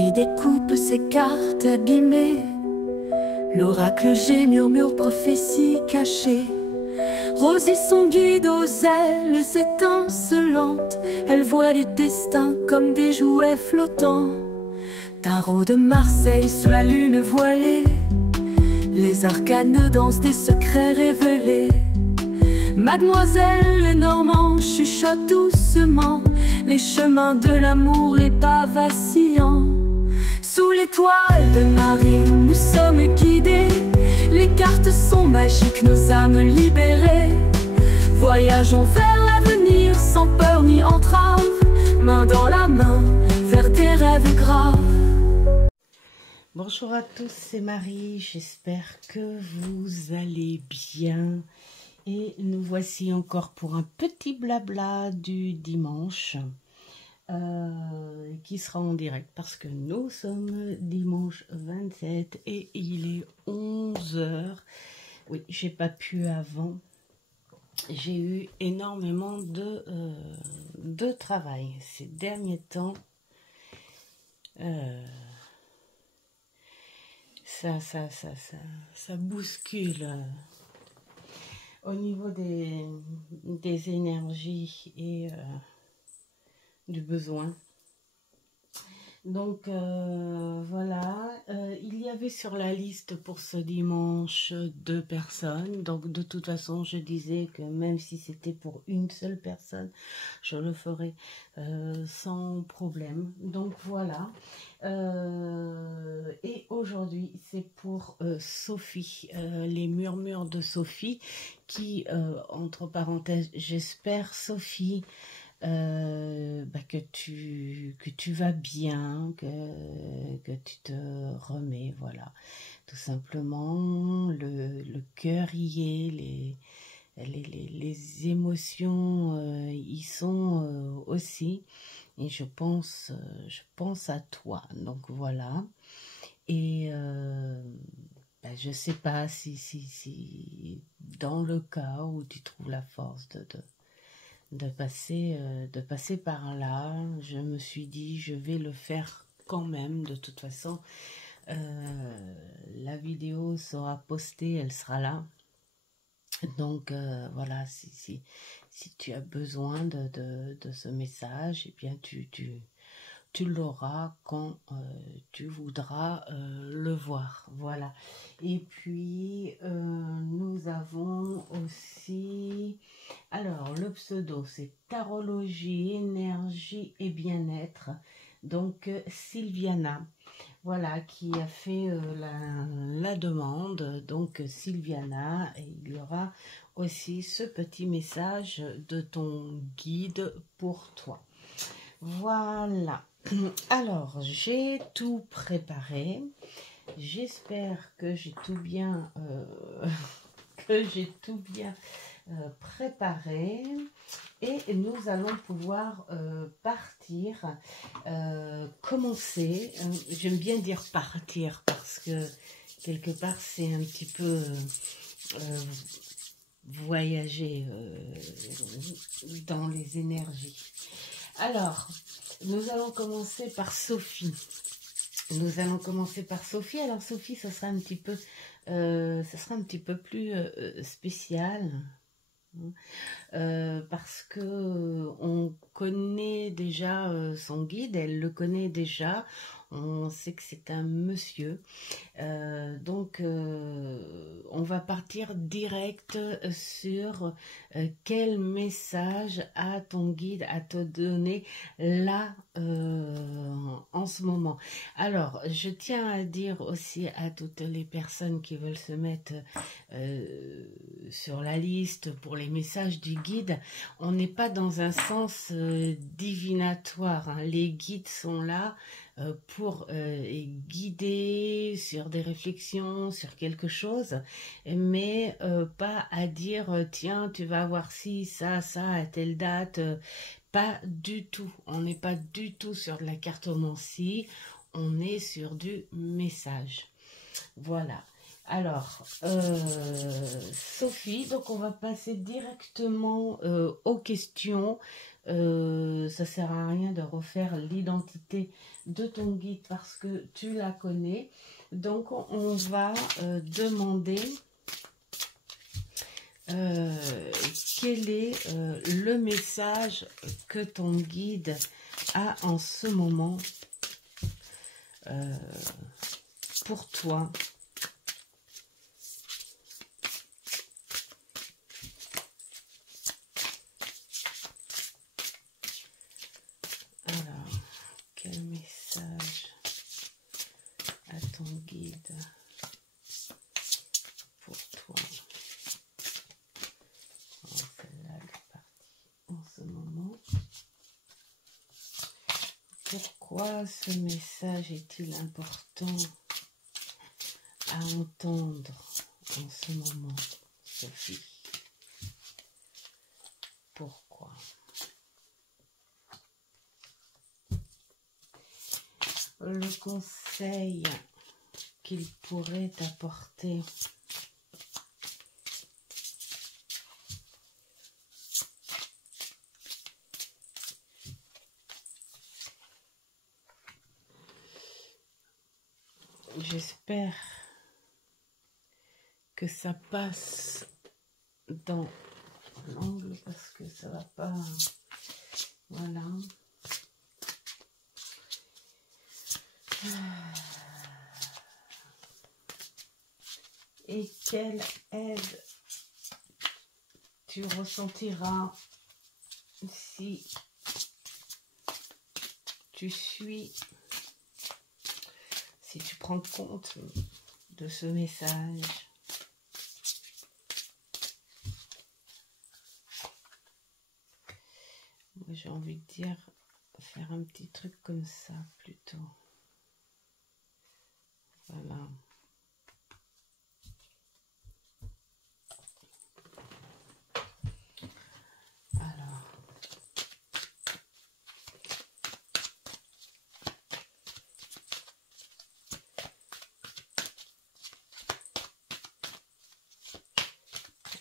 Marie découpe ses cartes abîmées. L'oracle G murmure prophétie cachée. Rosie son guide aux ailes étincelantes. Elle voit les destins comme des jouets flottants. Tarot de Marseille sous la lune voilée. Les arcanes dansent des secrets révélés. Mademoiselle Lenormand chuchote doucement les chemins de l'amour, les pas vacillants. Sous l'étoile de Marie, nous sommes guidés. Les cartes sont magiques, nos âmes libérées. Voyageons vers l'avenir sans peur ni entrave, main dans la main, vers des rêves graves. Bonjour à tous, c'est Marie, j'espère que vous allez bien. Et nous voici encore pour un petit blabla du dimanche qui sera en direct parce que nous sommes dimanche 27 et il est 11 h. Oui, j'ai pas pu avant. J'ai eu énormément de travail ces derniers temps. Ça bouscule au niveau des énergies et du besoin. Donc voilà, il y avait sur la liste pour ce dimanche 2 personnes. Donc de toute façon, je disais que même si c'était pour une seule personne, je le ferai sans problème. Donc voilà. Et aujourd'hui, c'est pour Sophie, les murmures de Sophie, qui, entre parenthèses, j'espère, Sophie, que tu vas bien, que tu te remets, voilà, tout simplement, le cœur y est, les émotions y sont aussi, et je pense à toi, donc voilà, et je sais pas si dans le cas où tu trouves la force de passer par là, je me suis dit je vais le faire quand même. De toute façon, la vidéo sera postée, elle sera là. Donc voilà, si tu as besoin de ce message, eh bien tu l'auras quand tu voudras le voir, voilà. Et puis nous avons aussi, alors le pseudo c'est Tarologie, énergie et bien-être, donc Sylviana, voilà, qui a fait la demande. Donc Sylviana, et il y aura aussi ce petit message de ton guide pour toi, voilà. Alors, j'ai tout préparé. J'espère que j'ai tout bien, préparé. Et nous allons pouvoir partir, commencer. J'aime bien dire partir parce que quelque part c'est un petit peu voyager dans les énergies. Alors, nous allons commencer par Sophie. Alors Sophie, ça sera un petit peu plus spécial. Parce que on connaît déjà son guide, elle le connaît déjà, on sait que c'est un monsieur, donc on va partir direct sur quel message a ton guide à te donner là en ce moment. Alors je tiens à dire aussi à toutes les personnes qui veulent se mettre sur la liste pour les messages du guide, on n'est pas dans un sens divinatoire, hein. Les guides sont là pour guider sur des réflexions, sur quelque chose, mais pas à dire tiens tu vas avoir ci, ça, à telle date, pas du tout. On n'est pas du tout sur de la cartomancie, on est sur du message. Voilà. Alors, Sophie, donc on va passer directement aux questions ça sert à rien de refaire l'identité de ton guide parce que tu la connais. Donc on va demander quel est le message que ton guide a en ce moment pour toi. Alors, quel message a ton guide pour toi? Celle-là, elle est partie en ce moment. Pourquoi ce message est-il important à entendre en ce moment, Sophie? Pourquoi? Le conseil qu'il pourrait t'apporter. J'espère que ça passe dans l'angle parce que ça va pas. Voilà. Et quelle aide tu ressentiras si tu suis, si tu prends compte de ce message? Moi, j'ai envie de dire, faire un petit truc comme ça plutôt. Voilà. Alors.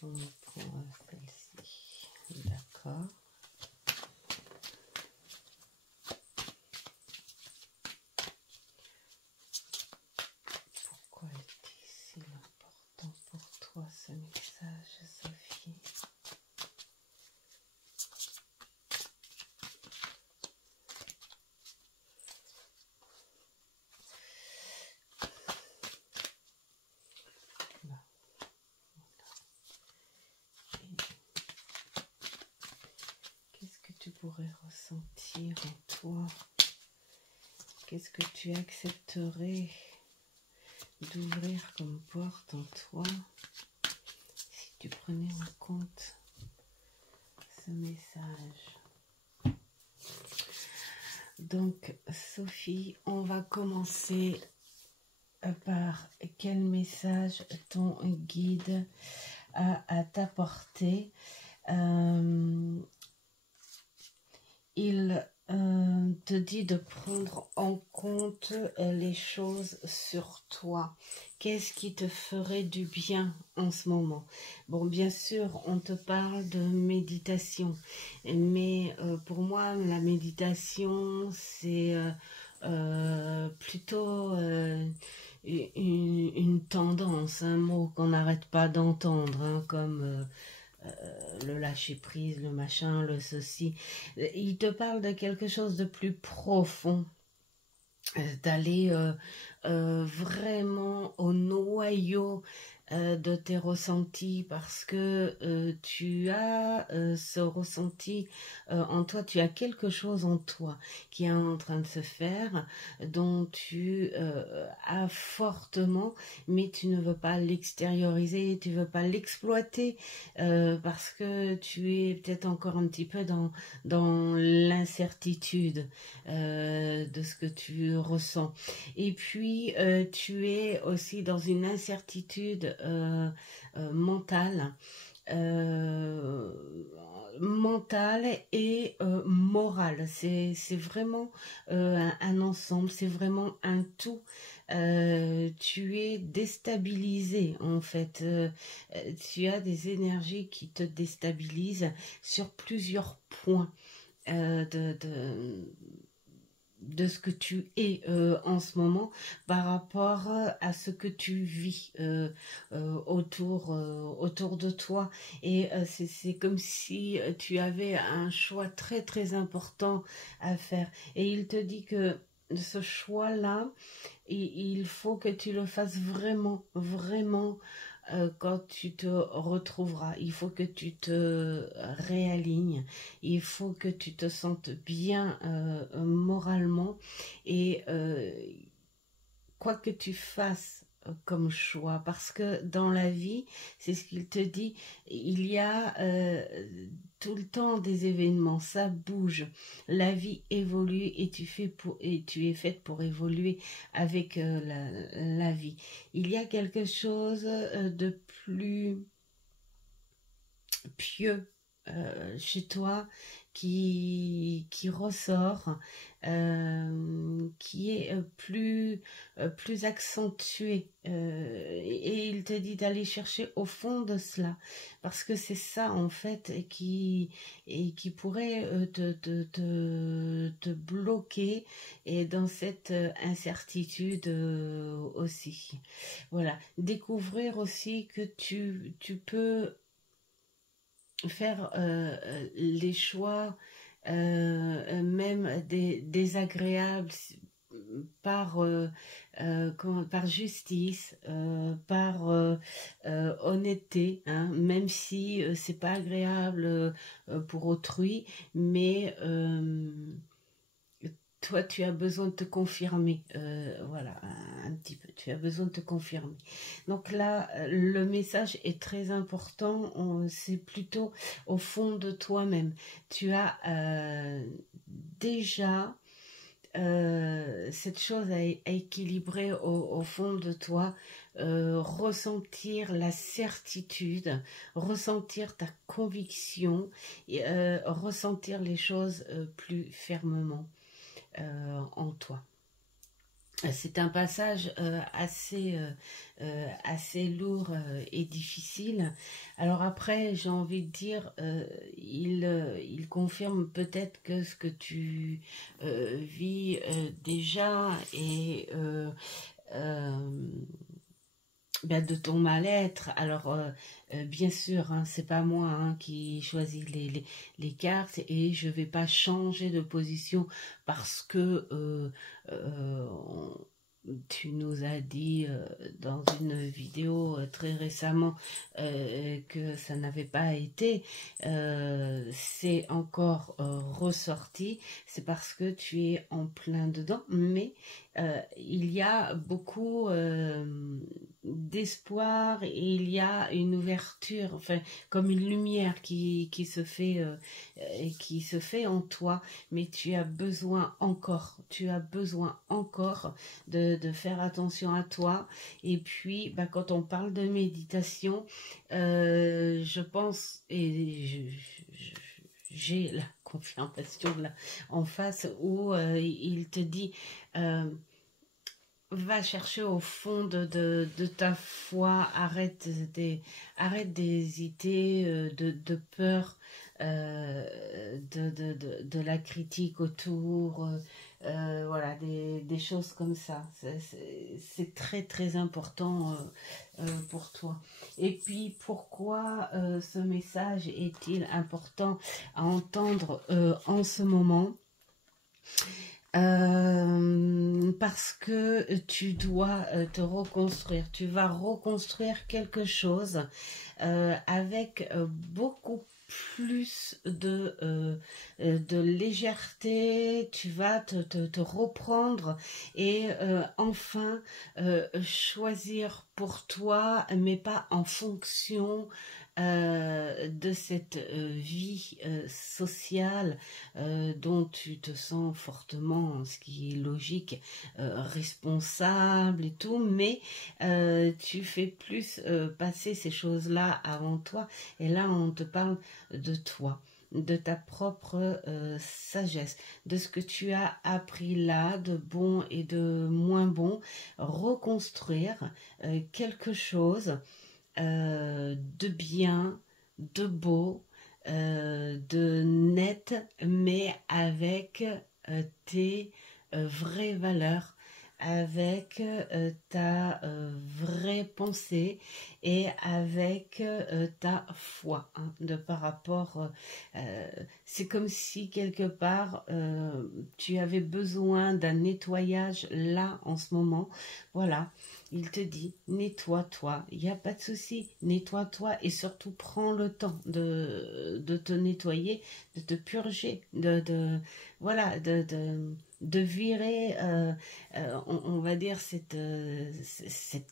On prend celle-ci. D'accord. Pourquoi est-il si important pour toi ce message, Sophie? Qu'est-ce que tu pourrais ressentir en toi? Qu'est-ce que tu accepterais d'ouvrir comme porte en toi si tu prenais en compte ce message? Donc, Sophie, on va commencer par quel message ton guide a à t'apporter. Il te dit de prendre en compte les choses sur toi. Qu'est-ce qui te ferait du bien en ce moment? Bon, bien sûr, on te parle de méditation, mais pour moi, la méditation, c'est plutôt une tendance, un mot qu'on n'arrête pas d'entendre, hein, comme le lâcher prise, le machin, le ceci. Il te parle de quelque chose de plus profond, d'aller vraiment au noyau de tes ressentis, parce que tu as ce ressenti en toi, tu as quelque chose en toi qui est en train de se faire, dont tu as fortement, mais tu ne veux pas l'extérioriser, tu ne veux pas l'exploiter, parce que tu es peut-être encore un petit peu dans l'incertitude de ce que tu ressens. Et puis, tu es aussi dans une incertitude mentale, et morale. C'est vraiment un ensemble, c'est vraiment un tout. Tu es déstabilisé en fait. Tu as des énergies qui te déstabilisent sur plusieurs points. de ce que tu es en ce moment par rapport à ce que tu vis autour de toi. Et c'est comme si tu avais un choix très très important à faire. Et il te dit que ce choix-là, il faut que tu le fasses vraiment, vraiment quand tu te retrouveras. Il faut que tu te réalignes. Il faut que tu te sentes bien moralement. Et quoi que tu fasses comme choix, parce que dans la vie, c'est ce qu'il te dit, il y a tout le temps des événements, ça bouge, la vie évolue et tu es faite pour évoluer avec la vie. Il y a quelque chose de plus pieux chez toi qui ressort, qui est plus accentué. Et il te dit d'aller chercher au fond de cela, parce que c'est ça en fait qui pourrait te bloquer et dans cette incertitude aussi. Voilà, découvrir aussi que tu peux faire les choix même désagréables par justice, par honnêteté, hein, même si c'est pas agréable pour autrui, mais toi, tu as besoin de te confirmer, voilà, un petit peu, tu as besoin de te confirmer. Donc là, le message est très important, c'est plutôt au fond de toi-même. Tu as déjà cette chose à équilibrer au fond de toi, ressentir la certitude, ressentir ta conviction, et ressentir les choses plus fermement en toi. C'est un passage assez lourd et difficile. Alors après, j'ai envie de dire, il confirme peut-être que ce que tu vis déjà et de ton mal-être. Alors bien sûr, hein, c'est pas moi hein, qui choisis les cartes et je vais pas changer de position parce que tu nous as dit dans une vidéo très récemment que ça n'avait pas été, c'est encore ressorti, c'est parce que tu es en plein dedans, mais il y a beaucoup d'espoir et il y a une ouverture, enfin comme une lumière qui se fait en toi, mais tu as besoin encore de faire attention à toi. Et puis quand on parle de méditation, je pense et j'ai la confirmation là en face où il te dit va chercher au fond de ta foi, arrête d'hésiter, de peur de la critique autour, voilà, des choses comme ça. C'est très très important pour toi. Et puis pourquoi ce message est-il important à entendre en ce moment? Parce que tu dois te reconstruire, tu vas reconstruire quelque chose avec beaucoup plus de légèreté, tu vas te reprendre et enfin choisir pour toi, mais pas en fonction de cette vie sociale dont tu te sens fortement, ce qui est logique, responsable et tout, mais tu fais plus passer ces choses-là avant toi, et là on te parle de toi, de ta propre sagesse, de ce que tu as appris là, de bon et de moins bon, reconstruire quelque chose de bien, de beau, de net, honnête, mais avec tes vraies valeurs, avec ta vraie pensée et avec ta foi, hein, de par rapport, c'est comme si quelque part tu avais besoin d'un nettoyage là en ce moment. Voilà, il te dit nettoie-toi, il n'y a pas de souci, nettoie-toi et surtout prends le temps de te nettoyer, de te purger, voilà, de virer, on va dire, cette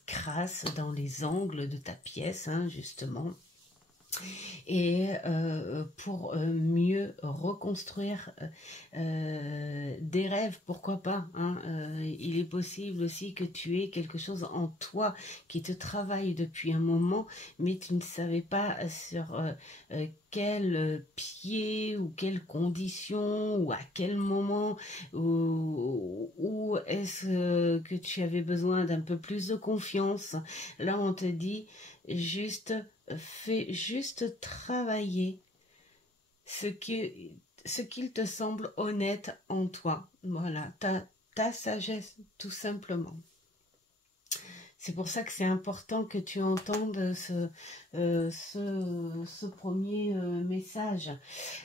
crasse dans les angles de ta pièce, hein, justement. Et pour mieux reconstruire des rêves, pourquoi pas, hein, il est possible aussi que tu aies quelque chose en toi qui te travaille depuis un moment, mais tu ne savais pas sur quel pied ou quelles conditions ou à quel moment ou est-ce que tu avais besoin d'un peu plus de confiance. Là on te dit juste, fais juste travailler ce qu'il te semble honnête en toi. Voilà, ta sagesse, tout simplement. C'est pour ça que c'est important que tu entendes ce premier message.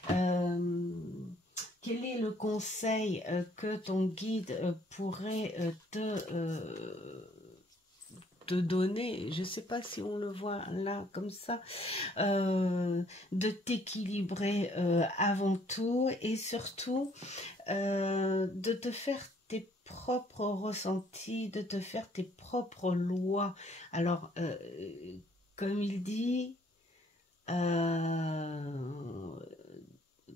Quel est le conseil que ton guide pourrait te donner, je ne sais pas si on le voit là comme ça, de t'équilibrer avant tout et surtout de te faire tes propres ressentis, de te faire tes propres lois. Alors, comme il dit,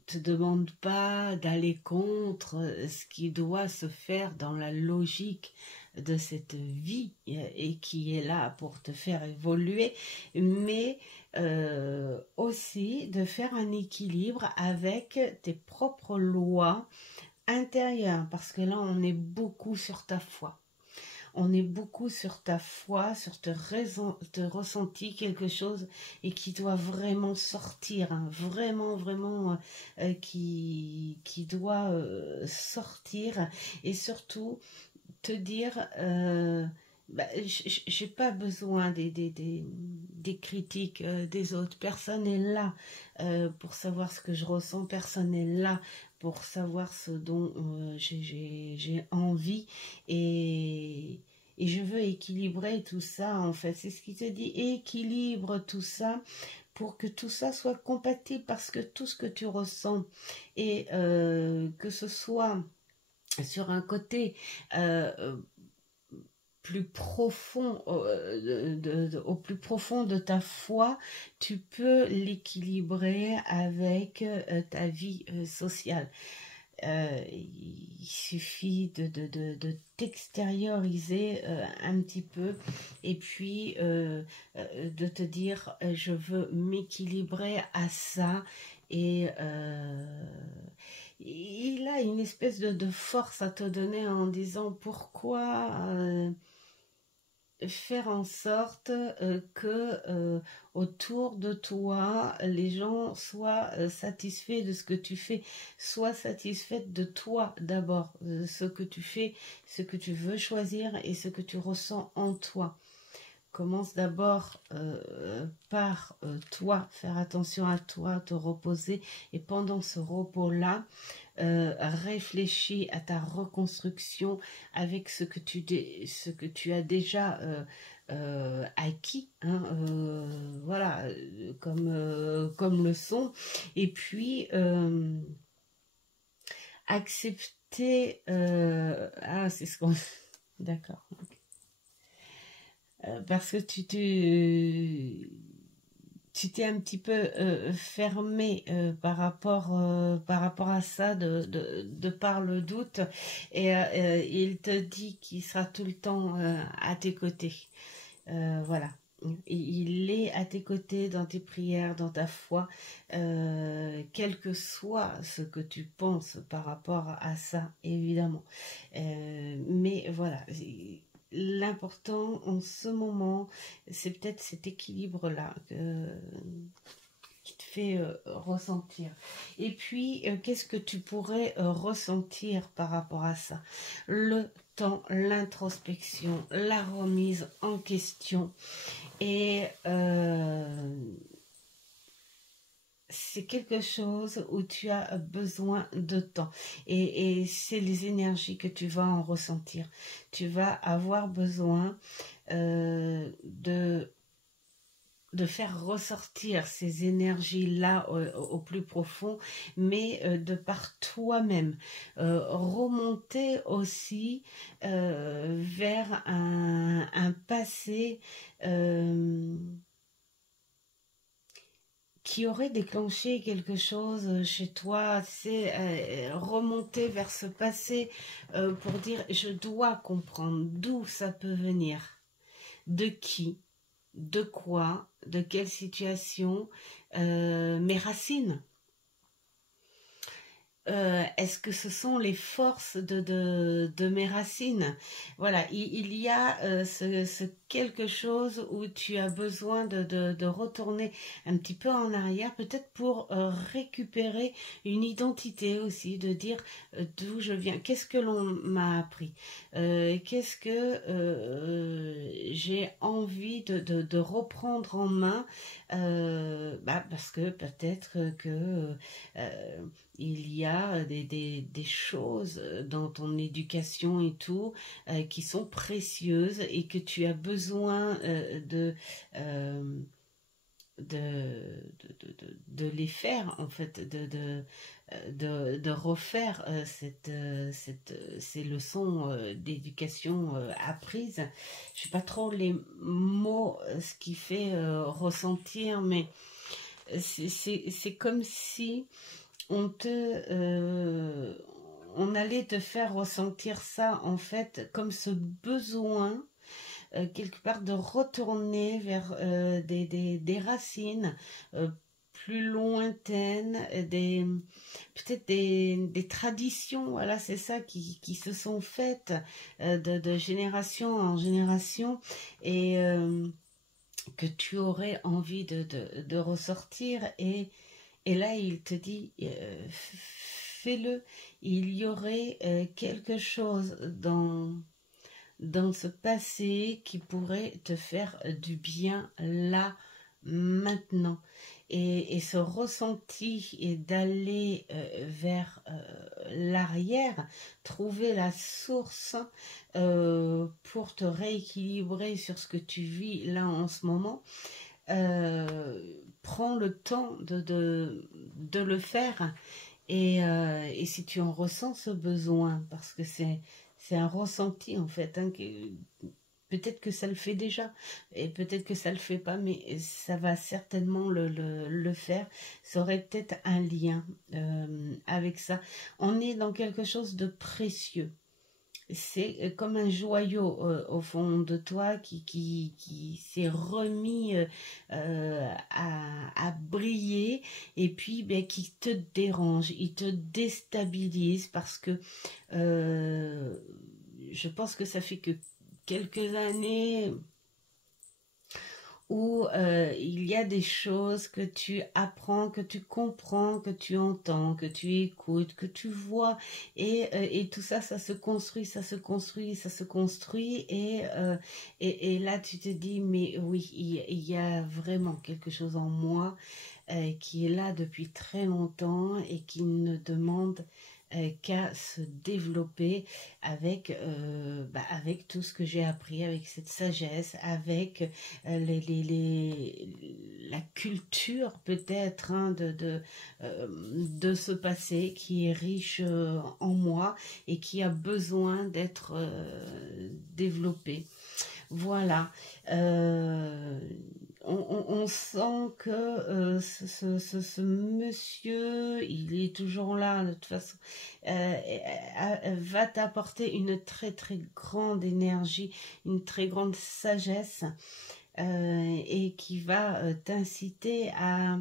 te demande pas d'aller contre ce qui doit se faire dans la logique de cette vie et qui est là pour te faire évoluer, mais aussi de faire un équilibre avec tes propres lois intérieures, parce que là on est beaucoup sur ta foi. On est beaucoup sur ta foi, sur te ressenti quelque chose et qui doit vraiment sortir, hein, vraiment qui doit sortir et surtout te dire j'ai pas besoin des critiques des autres, personne n'est là pour savoir ce que je ressens, personne n'est là pour savoir ce dont j'ai envie et je veux équilibrer tout ça en fait, c'est ce qui te dit, équilibre tout ça pour que tout ça soit compatible, parce que tout ce que tu ressens et que ce soit sur un côté plus profond, au plus profond de ta foi, tu peux l'équilibrer avec ta vie sociale. Il suffit de t'extérioriser un petit peu et puis de te dire je veux m'équilibrer à ça et il a une espèce de force à te donner en disant pourquoi faire en sorte que autour de toi, les gens soient satisfaits de ce que tu fais, soient satisfaits de toi d'abord, ce que tu fais, ce que tu veux choisir et ce que tu ressens en toi. Commence d'abord par toi, faire attention à toi, te reposer et pendant ce repos-là, réfléchis à ta reconstruction avec ce que tu as déjà acquis, hein, voilà, comme leçon, et puis accepter, c'est ce qu'on... D'accord. Parce que tu t'es un petit peu fermé par rapport à ça de par le doute et il te dit qu'il sera tout le temps à tes côtés. Voilà. Il est à tes côtés dans tes prières, dans ta foi, quel que soit ce que tu penses par rapport à ça, évidemment. Mais voilà, l'important en ce moment, c'est peut-être cet équilibre-là qui te fait ressentir. Et puis, qu'est-ce que tu pourrais ressentir par rapport à ça? Le temps, l'introspection, la remise en question. Et c'est quelque chose où tu as besoin de temps. Et c'est les énergies que tu vas en ressentir. Tu vas avoir besoin de faire ressortir ces énergies-là au plus profond, mais de par toi-même. Remonter aussi vers un passé qui aurait déclenché quelque chose chez toi, c'est remonter vers ce passé pour dire je dois comprendre d'où ça peut venir, de qui, de quoi, de quelle situation, mes racines. Est-ce que ce sont les forces de mes racines? Voilà, il y a ce quelque chose où tu as besoin de retourner un petit peu en arrière, peut-être pour récupérer une identité aussi, de dire d'où je viens, qu'est-ce que l'on m'a appris, qu'est-ce que j'ai envie de reprendre en main, parce que peut-être que il y a des choses dans ton éducation et tout qui sont précieuses et que tu as besoin de les faire, en fait, de refaire ces leçons d'éducation apprises. Je sais pas trop les mots, ce qui fait ressentir, mais c'est comme si on allait te faire ressentir ça, en fait, comme ce besoin quelque part de retourner vers des racines plus lointaines, peut-être des traditions, voilà, c'est ça, qui se sont faites de génération en génération, et que tu aurais envie de ressortir. Et là, il te dit, fais-le. Il y aurait quelque chose dans ce passé qui pourrait te faire du bien là, maintenant. Et ce ressenti et d'aller vers l'arrière, trouver la source pour te rééquilibrer sur ce que tu vis là en ce moment. Prends le temps de le faire, et si tu en ressens ce besoin, parce que c'est un ressenti, en fait, hein, peut-être que ça le fait déjà et peut-être que ça le fait pas, mais ça va certainement le faire. Ça aurait peut-être un lien avec ça. On est dans quelque chose de précieux. C'est comme un joyau au fond de toi qui s'est remis à briller, et puis qui te dérange, il te déstabilise, parce que je pense que ça fait que quelques années où il y a des choses que tu apprends, que tu comprends, que tu entends, que tu écoutes, que tu vois, et tout ça, ça se construit, ça se construit, ça se construit, et là tu te dis, mais oui, il y a vraiment quelque chose en moi qui est là depuis très longtemps et qui ne demande qu'à se développer avec tout ce que j'ai appris, avec cette sagesse, avec la culture peut-être, hein, de ce passé qui est riche en moi et qui a besoin d'être développé. Voilà. On sent que ce monsieur, il est toujours là, de toute façon, va t'apporter une très très grande énergie, une très grande sagesse, et qui va t'inciter à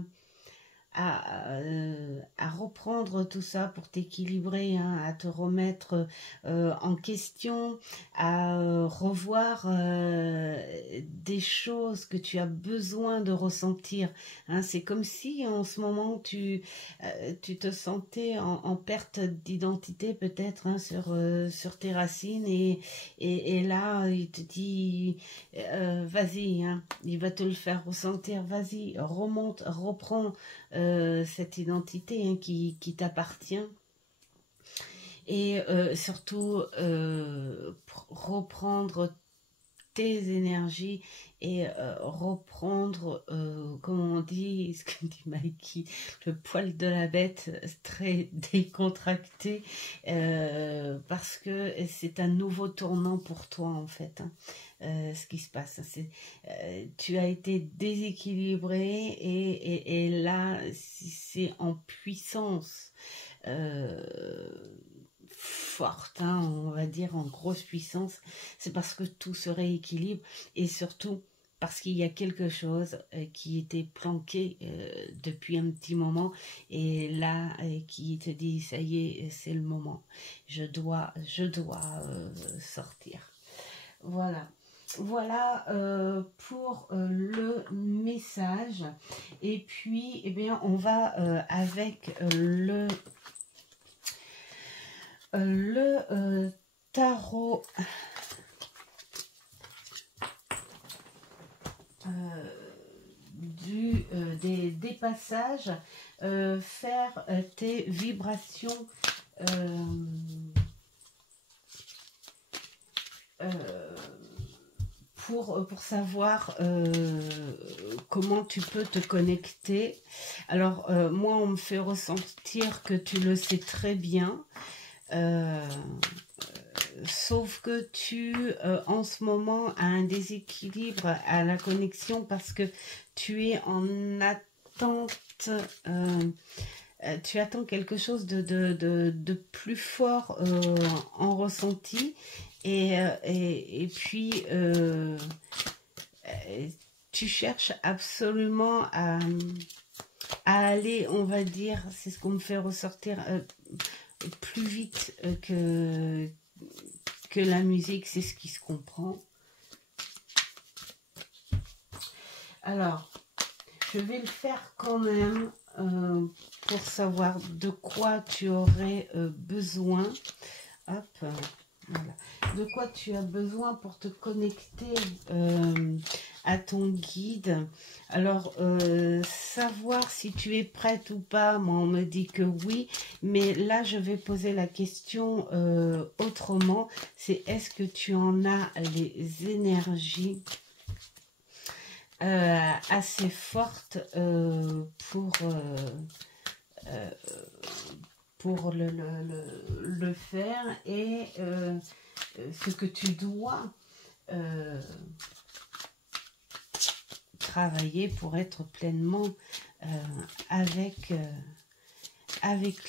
à reprendre tout ça pour t'équilibrer, hein, à te remettre en question, à revoir des choses que tu as besoin de ressentir. Hein. C'est comme si en ce moment tu te sentais en perte d'identité peut-être, hein, sur tes racines et là il te dit vas-y, hein, il va te le faire ressentir, vas-y, remonte, reprends cette identité, hein, qui t'appartient et surtout reprendre tes énergies et reprendre, comme on dit, ce que dit Mikey, le poil de la bête très décontracté, parce que c'est un nouveau tournant pour toi en fait, hein, ce qui se passe. Tu as été déséquilibré et là c'est en puissance. Forte, hein, on va dire en grosse puissance, c'est parce que tout se rééquilibre et surtout parce qu'il y a quelque chose qui était planqué depuis un petit moment et là qui te dit ça y est, c'est le moment, je dois sortir. Voilà. Voilà pour le message et puis eh bien on va avec le tarot des passages, faire tes vibrations pour savoir comment tu peux te connecter. Alors moi on me fait ressentir que tu le sais très bien, sauf que tu en ce moment as un déséquilibre à la connexion parce que tu es en attente, tu attends quelque chose de plus fort en ressenti et puis tu cherches absolument à aller, on va dire, c'est ce qu'on me fait ressortir, plus vite que la musique, c'est ce qui se comprend. Alors, je vais le faire quand même pour savoir de quoi tu aurais besoin. Hop, voilà. De quoi tu as besoin pour te connecter à ton guide. Alors, savoir si tu es prête ou pas, moi on me dit que oui, mais là je vais poser la question autrement, c'est est-ce que tu en as les énergies assez fortes pour le faire et ce que tu dois travailler pour être pleinement avec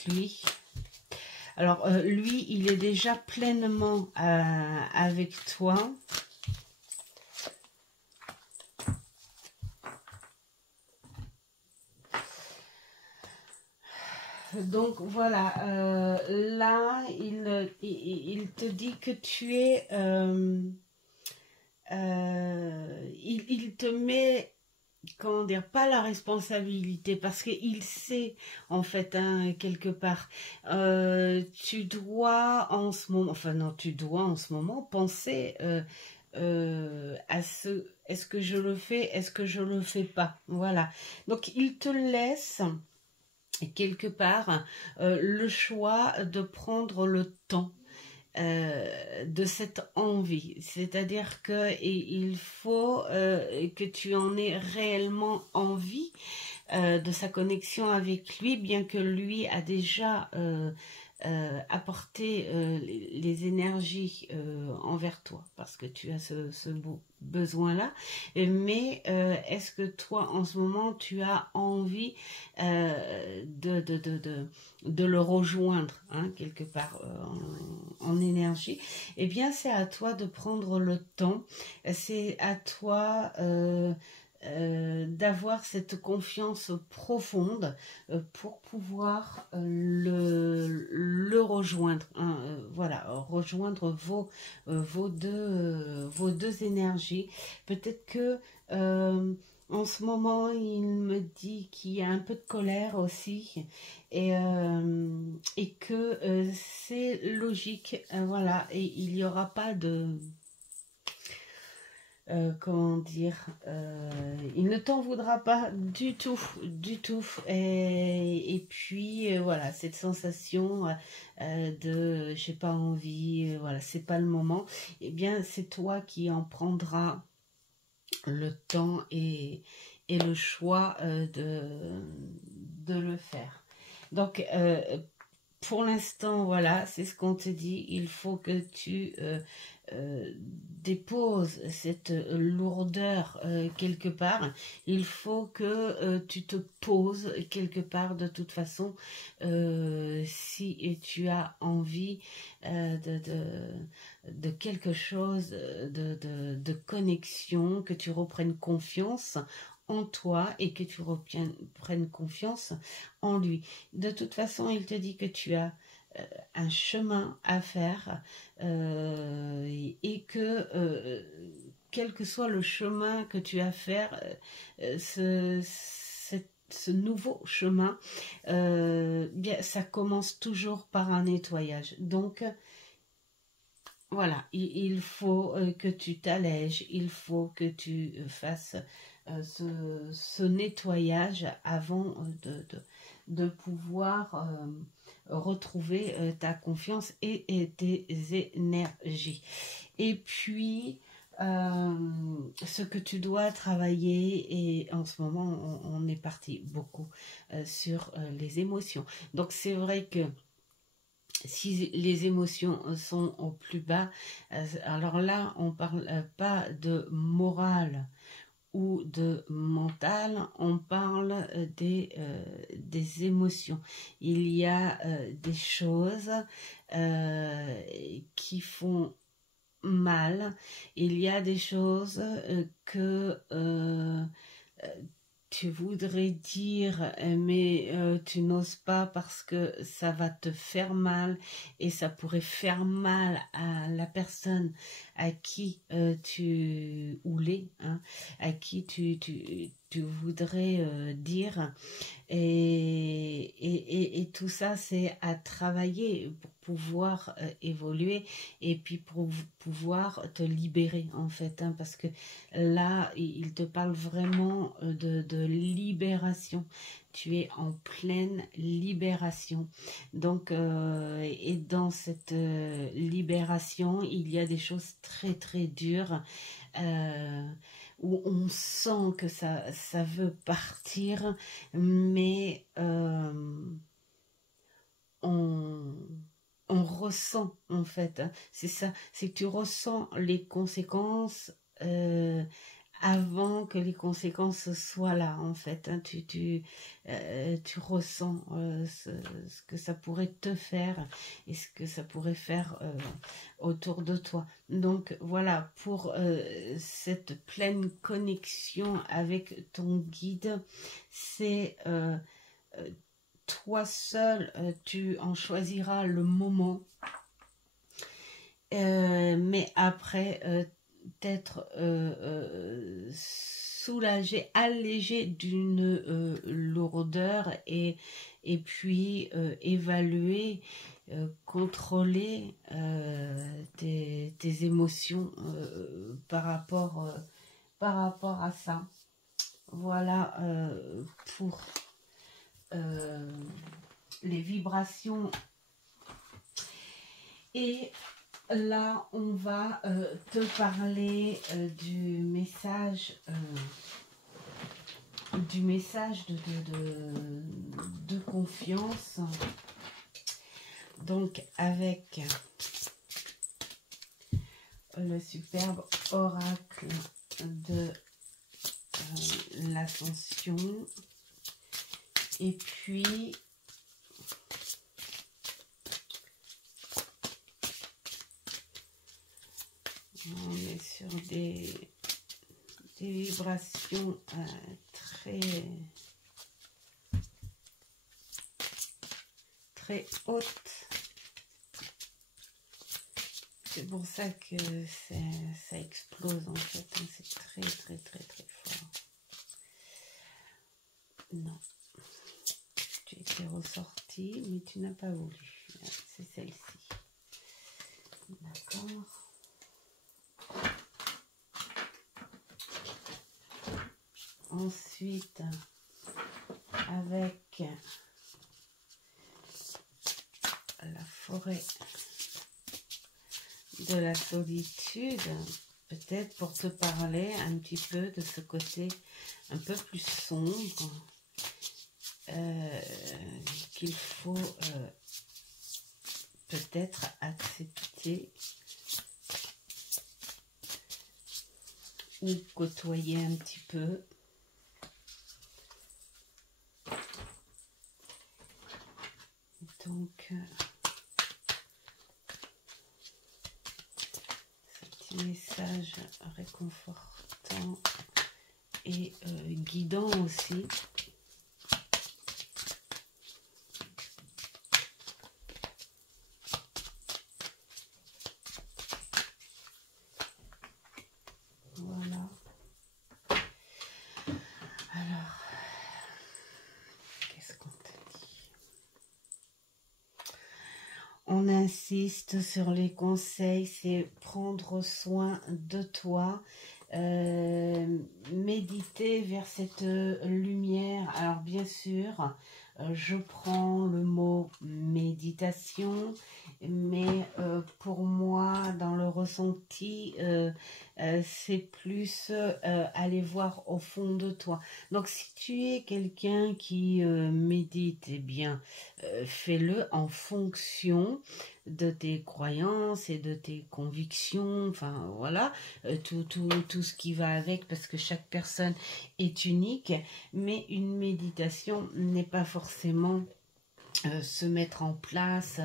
lui. Alors lui, il est déjà pleinement avec toi. Donc voilà, là, il te dit que tu es... il te met, comment dire, pas la responsabilité, parce qu'il sait, en fait, hein, quelque part, tu dois en ce moment, enfin non, tu dois en ce moment penser à ce, est-ce que je le fais, est-ce que je le fais pas, voilà. Donc il te laisse quelque part le choix de prendre le temps de cette envie, c'est-à-dire que il faut que tu en aies réellement envie de sa connexion avec lui, bien que lui a déjà apporté les énergies envers toi, parce que tu as ce besoin-là, mais est-ce que toi, en ce moment, tu as envie de le rejoindre, hein, quelque part en énergie? Eh bien, c'est à toi de prendre le temps, c'est à toi d'avoir cette confiance profonde pour pouvoir le rejoindre, hein, voilà, rejoindre vos deux énergies. Peut-être que en ce moment, il me dit qu'il y a un peu de colère aussi et que c'est logique, voilà, et il n'y aura pas de... comment dire, il ne t'en voudra pas du tout, du tout. Et puis voilà, cette sensation de j'ai pas envie, voilà, c'est pas le moment. Eh bien, c'est toi qui en prendras le temps et le choix de le faire. Donc, pour l'instant, voilà, c'est ce qu'on te dit. Il faut que tu déposes cette lourdeur quelque part. Il faut que tu te poses quelque part de toute façon. Si tu as envie de quelque chose, de connexion, que tu reprennes confiance en toi et que tu reprennes confiance en lui. De toute façon, il te dit que tu as un chemin à faire et que quel que soit le chemin que tu as à faire, ce nouveau chemin, bien, ça commence toujours par un nettoyage. Donc, voilà, il faut que tu t'allèges, il faut que tu fasses ce nettoyage avant de pouvoir retrouver ta confiance et tes énergies. Et puis, ce que tu dois travailler, et en ce moment, on est parti beaucoup sur les émotions. Donc, c'est vrai que si les émotions sont au plus bas, alors là, on parle pas de morale ou de mental, on parle des émotions. Il y a des choses qui font mal, il y a des choses que tu voudrais dire, mais tu n'oses pas parce que ça va te faire mal et ça pourrait faire mal à la personne à qui à qui tu voudrais dire. Et tout ça, c'est à travailler pour pouvoir évoluer et puis pour pouvoir te libérer en fait, hein, parce que là, il te parle vraiment de libération. Tu es en pleine libération. Donc, et dans cette libération, il y a des choses très très dures. Où on sent que ça veut partir, mais on ressent en fait, hein, c'est ça, c'est que tu ressens les conséquences avant que les conséquences soient là en fait, hein, tu ressens ce que ça pourrait te faire et ce que ça pourrait faire autour de toi. Donc voilà, pour cette pleine connexion avec ton guide, c'est toi seul, tu en choisiras le moment, mais après t'être soulagé, allégé d'une lourdeur et puis évaluer, contrôler tes émotions par rapport à ça. Voilà pour les vibrations. Et là, on va te parler du message de confiance. Donc, avec le superbe oracle de l'ascension. Et puis, on est sur des vibration très haute. C'est pour ça que ça explose en fait. Hein. C'est très fort. Non. Tu étais ressorti, mais tu n'as pas voulu. C'est celle-ci. D'accord. Ensuite, avec la forêt de la solitude, peut-être pour te parler un petit peu de ce côté un peu plus sombre qu'il faut peut-être accepter ou côtoyer un petit peu. Donc, ce petit message réconfortant et guidant aussi. Voilà. Alors, qu'est-ce qu'on te dit? On insiste sur les conseils, c'est prendre soin de toi, méditer vers cette lumière. Alors bien sûr, je prends le mot méditation, mais pour moi, dans le ressenti, c'est plus aller voir au fond de toi. Donc si tu es quelqu'un qui médite, eh bien, fais-le en fonction de tes croyances et de tes convictions, enfin voilà, tout ce qui va avec, parce que chaque personne est unique, mais une méditation n'est pas forcément se mettre en place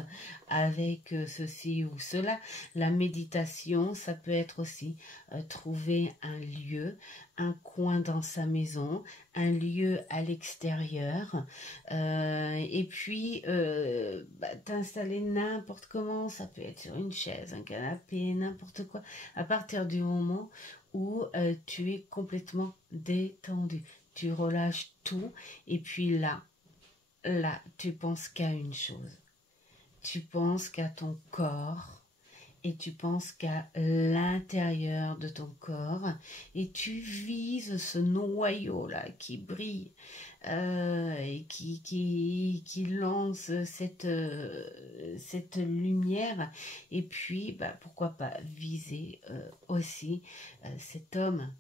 avec ceci ou cela. La méditation, ça peut être aussi trouver un lieu, un coin dans sa maison, un lieu à l'extérieur, et puis t'installer n'importe comment. Ça peut être sur une chaise, un canapé, n'importe quoi, à partir du moment où tu es complètement détendu, tu relâches tout, et puis là, tu penses qu'à une chose. Tu penses qu'à ton corps et tu penses qu'à l'intérieur de ton corps et tu vises ce noyau-là qui brille et qui lance cette lumière. Et puis, pourquoi pas viser aussi cet homme,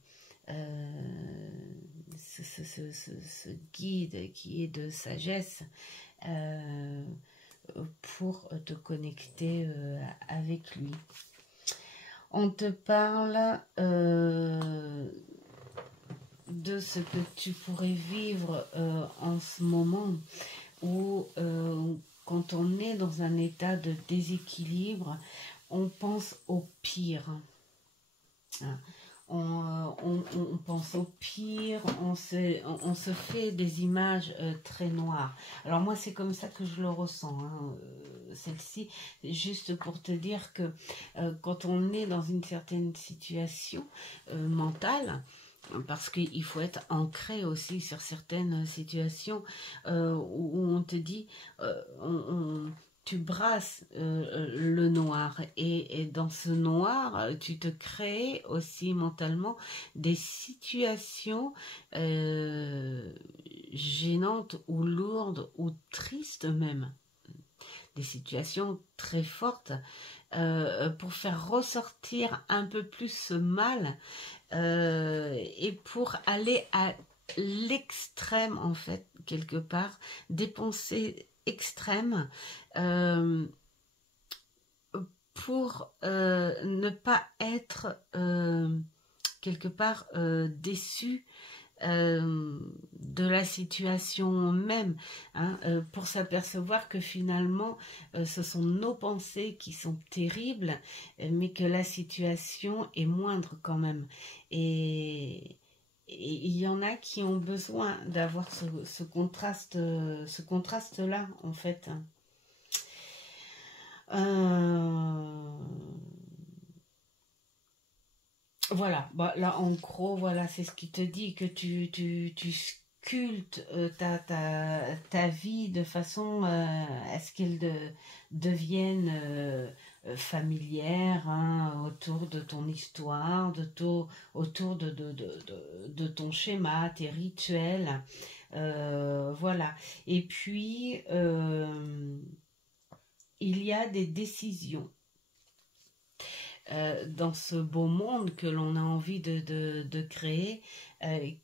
ce guide qui est de sagesse, pour te connecter avec lui. On te parle de ce que tu pourrais vivre en ce moment, où quand on est dans un état de déséquilibre, on pense au pire. On pense au pire, on se fait des images très noires. Alors moi, c'est comme ça que je le ressens, hein. Celle-ci, juste pour te dire que quand on est dans une certaine situation mentale, parce qu'il faut être ancré aussi sur certaines situations où on te dit, tu brasses le noir, et dans ce noir, tu te crées aussi mentalement des situations gênantes ou lourdes ou tristes même, des situations très fortes pour faire ressortir un peu plus ce mal et pour aller à l'extrême, en fait, quelque part, des pensées extrêmes pour ne pas être quelque part déçu de la situation même, hein, pour s'apercevoir que finalement ce sont nos pensées qui sont terribles, mais que la situation est moindre quand même, et il y en a qui ont besoin d'avoir ce contraste-là, en fait. Voilà, bah, là en gros, voilà, c'est ce qui te dit que tu sculptes ta vie de façon à ce qu'elle devienne familière, hein, autour de ton histoire, autour de ton schéma, tes rituels. Voilà. Et puis, il y a des décisions dans ce beau monde que l'on a envie de créer,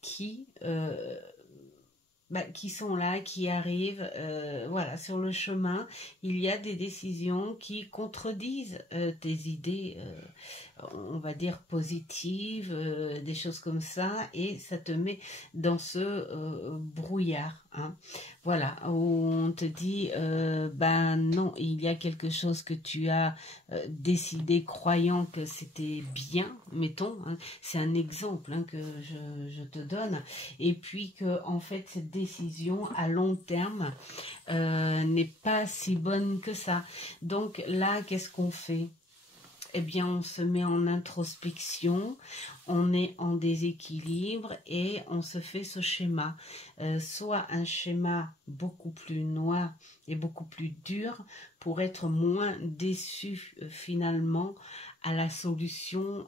qui sont là, qui arrivent, voilà, sur le chemin. Il y a des décisions qui contredisent tes idées, on va dire positives, des choses comme ça, et ça te met dans ce brouillard, hein. Voilà, où on te dit, ben non, il y a quelque chose que tu as décidé croyant que c'était bien, mettons, hein, c'est un exemple, hein, que je te donne, et puis que en fait cette décision à long terme n'est pas si bonne que ça. Donc là, qu'est-ce qu'on fait? Eh bien, on se met en introspection, on est en déséquilibre et on se fait ce schéma. Soit un schéma beaucoup plus noir et beaucoup plus dur pour être moins déçu finalement à la solution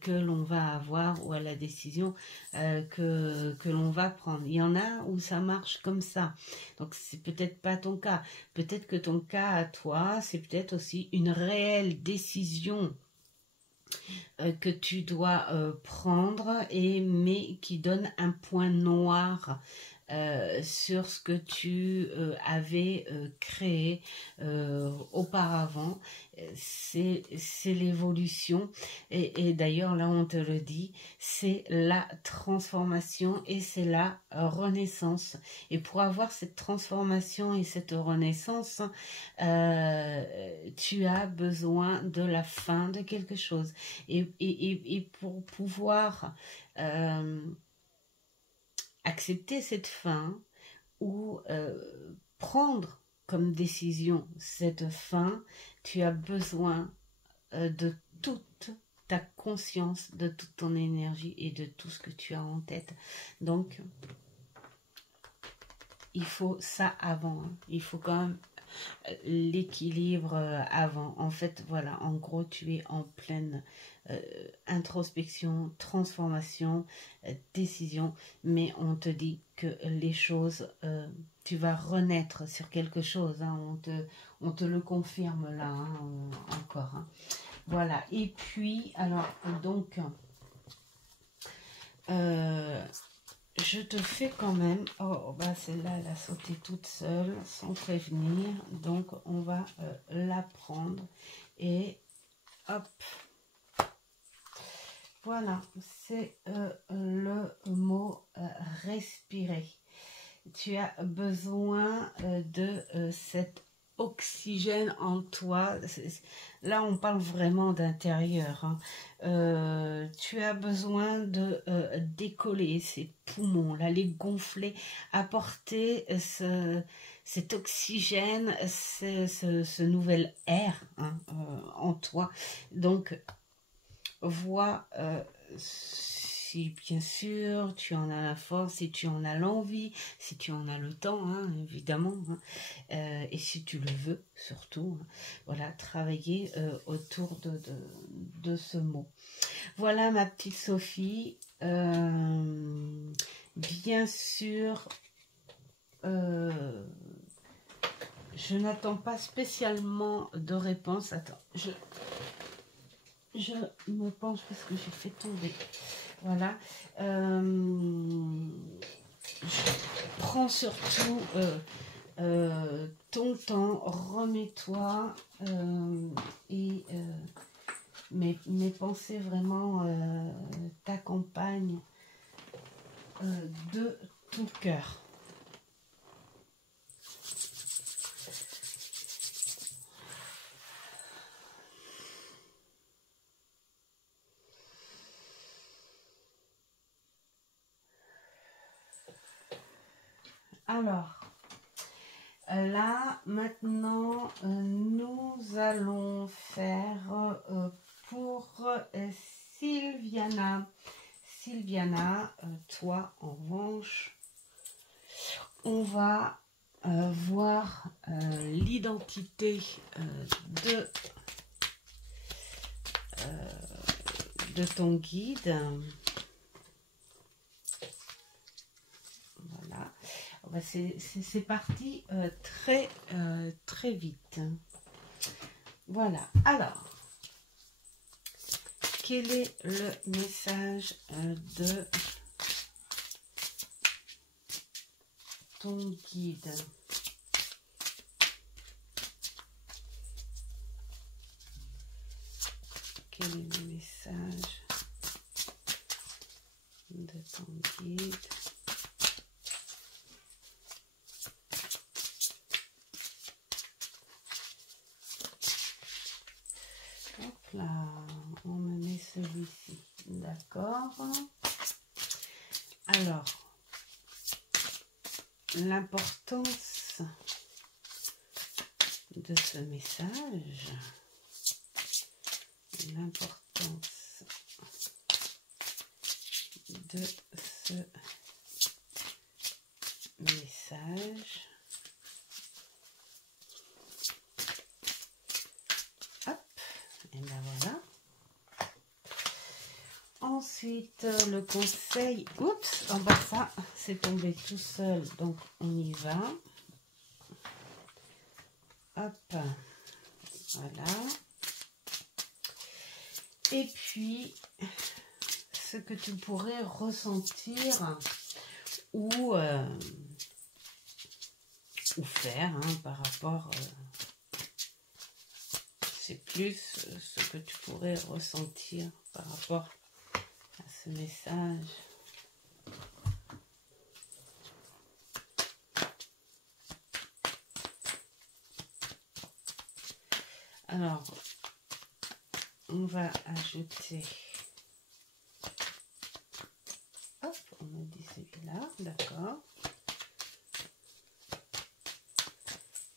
que l'on va avoir ou à la décision que l'on va prendre. Il y en a où ça marche comme ça. Donc, c'est peut-être pas ton cas. Peut-être que ton cas à toi, c'est peut-être aussi une réelle décision que tu dois prendre, mais qui donne un point noir sur ce que tu avais créé auparavant. C'est l'évolution, et d'ailleurs là on te le dit, c'est la transformation et c'est la renaissance. Et pour avoir cette transformation et cette renaissance, tu as besoin de la fin de quelque chose. Et pour pouvoir accepter cette fin ou prendre comme décision cette fin, tu as besoin de toute ta conscience, de toute ton énergie et de tout ce que tu as en tête. Donc, il faut ça avant, hein. Il faut quand même l'équilibre avant. En fait, voilà, en gros, tu es en pleine introspection, transformation, décision, mais on te dit que les choses, tu vas renaître sur quelque chose, hein, on te le confirme là, hein, encore, hein. Voilà, et puis, alors, donc, je te fais quand même, oh bah celle-là elle a sauté toute seule sans prévenir, donc on va la prendre et hop, voilà, c'est le mot respirer. Tu as besoin de cet oxygène en toi. Là on parle vraiment d'intérieur, hein. Tu as besoin de décoller ces poumons là, les gonfler, apporter cet oxygène, ce nouvel air, hein, en toi. Donc vois si bien sûr tu en as la force, si tu en as l'envie, si tu en as le temps, hein, évidemment, hein, et si tu le veux surtout, hein, voilà, travailler autour de ce mot. Voilà ma petite Sophie, bien sûr, je n'attends pas spécialement de réponse. Attends, je me penche parce que j'ai fait tomber. Voilà. Je prends surtout ton temps, remets-toi mes pensées vraiment t'accompagnent de tout cœur. Alors, là, maintenant, nous allons faire pour Sylviana. Sylviana, toi, en revanche, on va voir l'identité de ton guide. Voilà. C'est parti très vite. Voilà. Alors, quel est le message de ton guide? Quel est le message de ton guide? Hop là, on me met celui-ci. D'accord. Alors, l'importance de ce message, l'importance de ce message. Hop, et ben voilà. Ensuite, le conseil, oups, en bas ça, c'est tombé tout seul, donc on y va. Hop, voilà. Et puis, ce que tu pourrais ressentir ou faire par rapport, c'est plus ce que tu pourrais ressentir par rapport à ce message. Alors, on va ajouter, hop, on me dit celui-là, d'accord.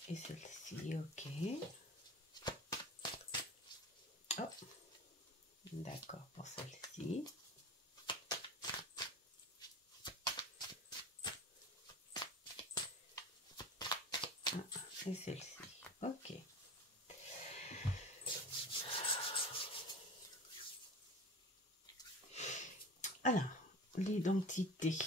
Et celle-ci, ok. Hop, d'accord pour celle-ci. Et celle-ci, ok. Alors, l'identité.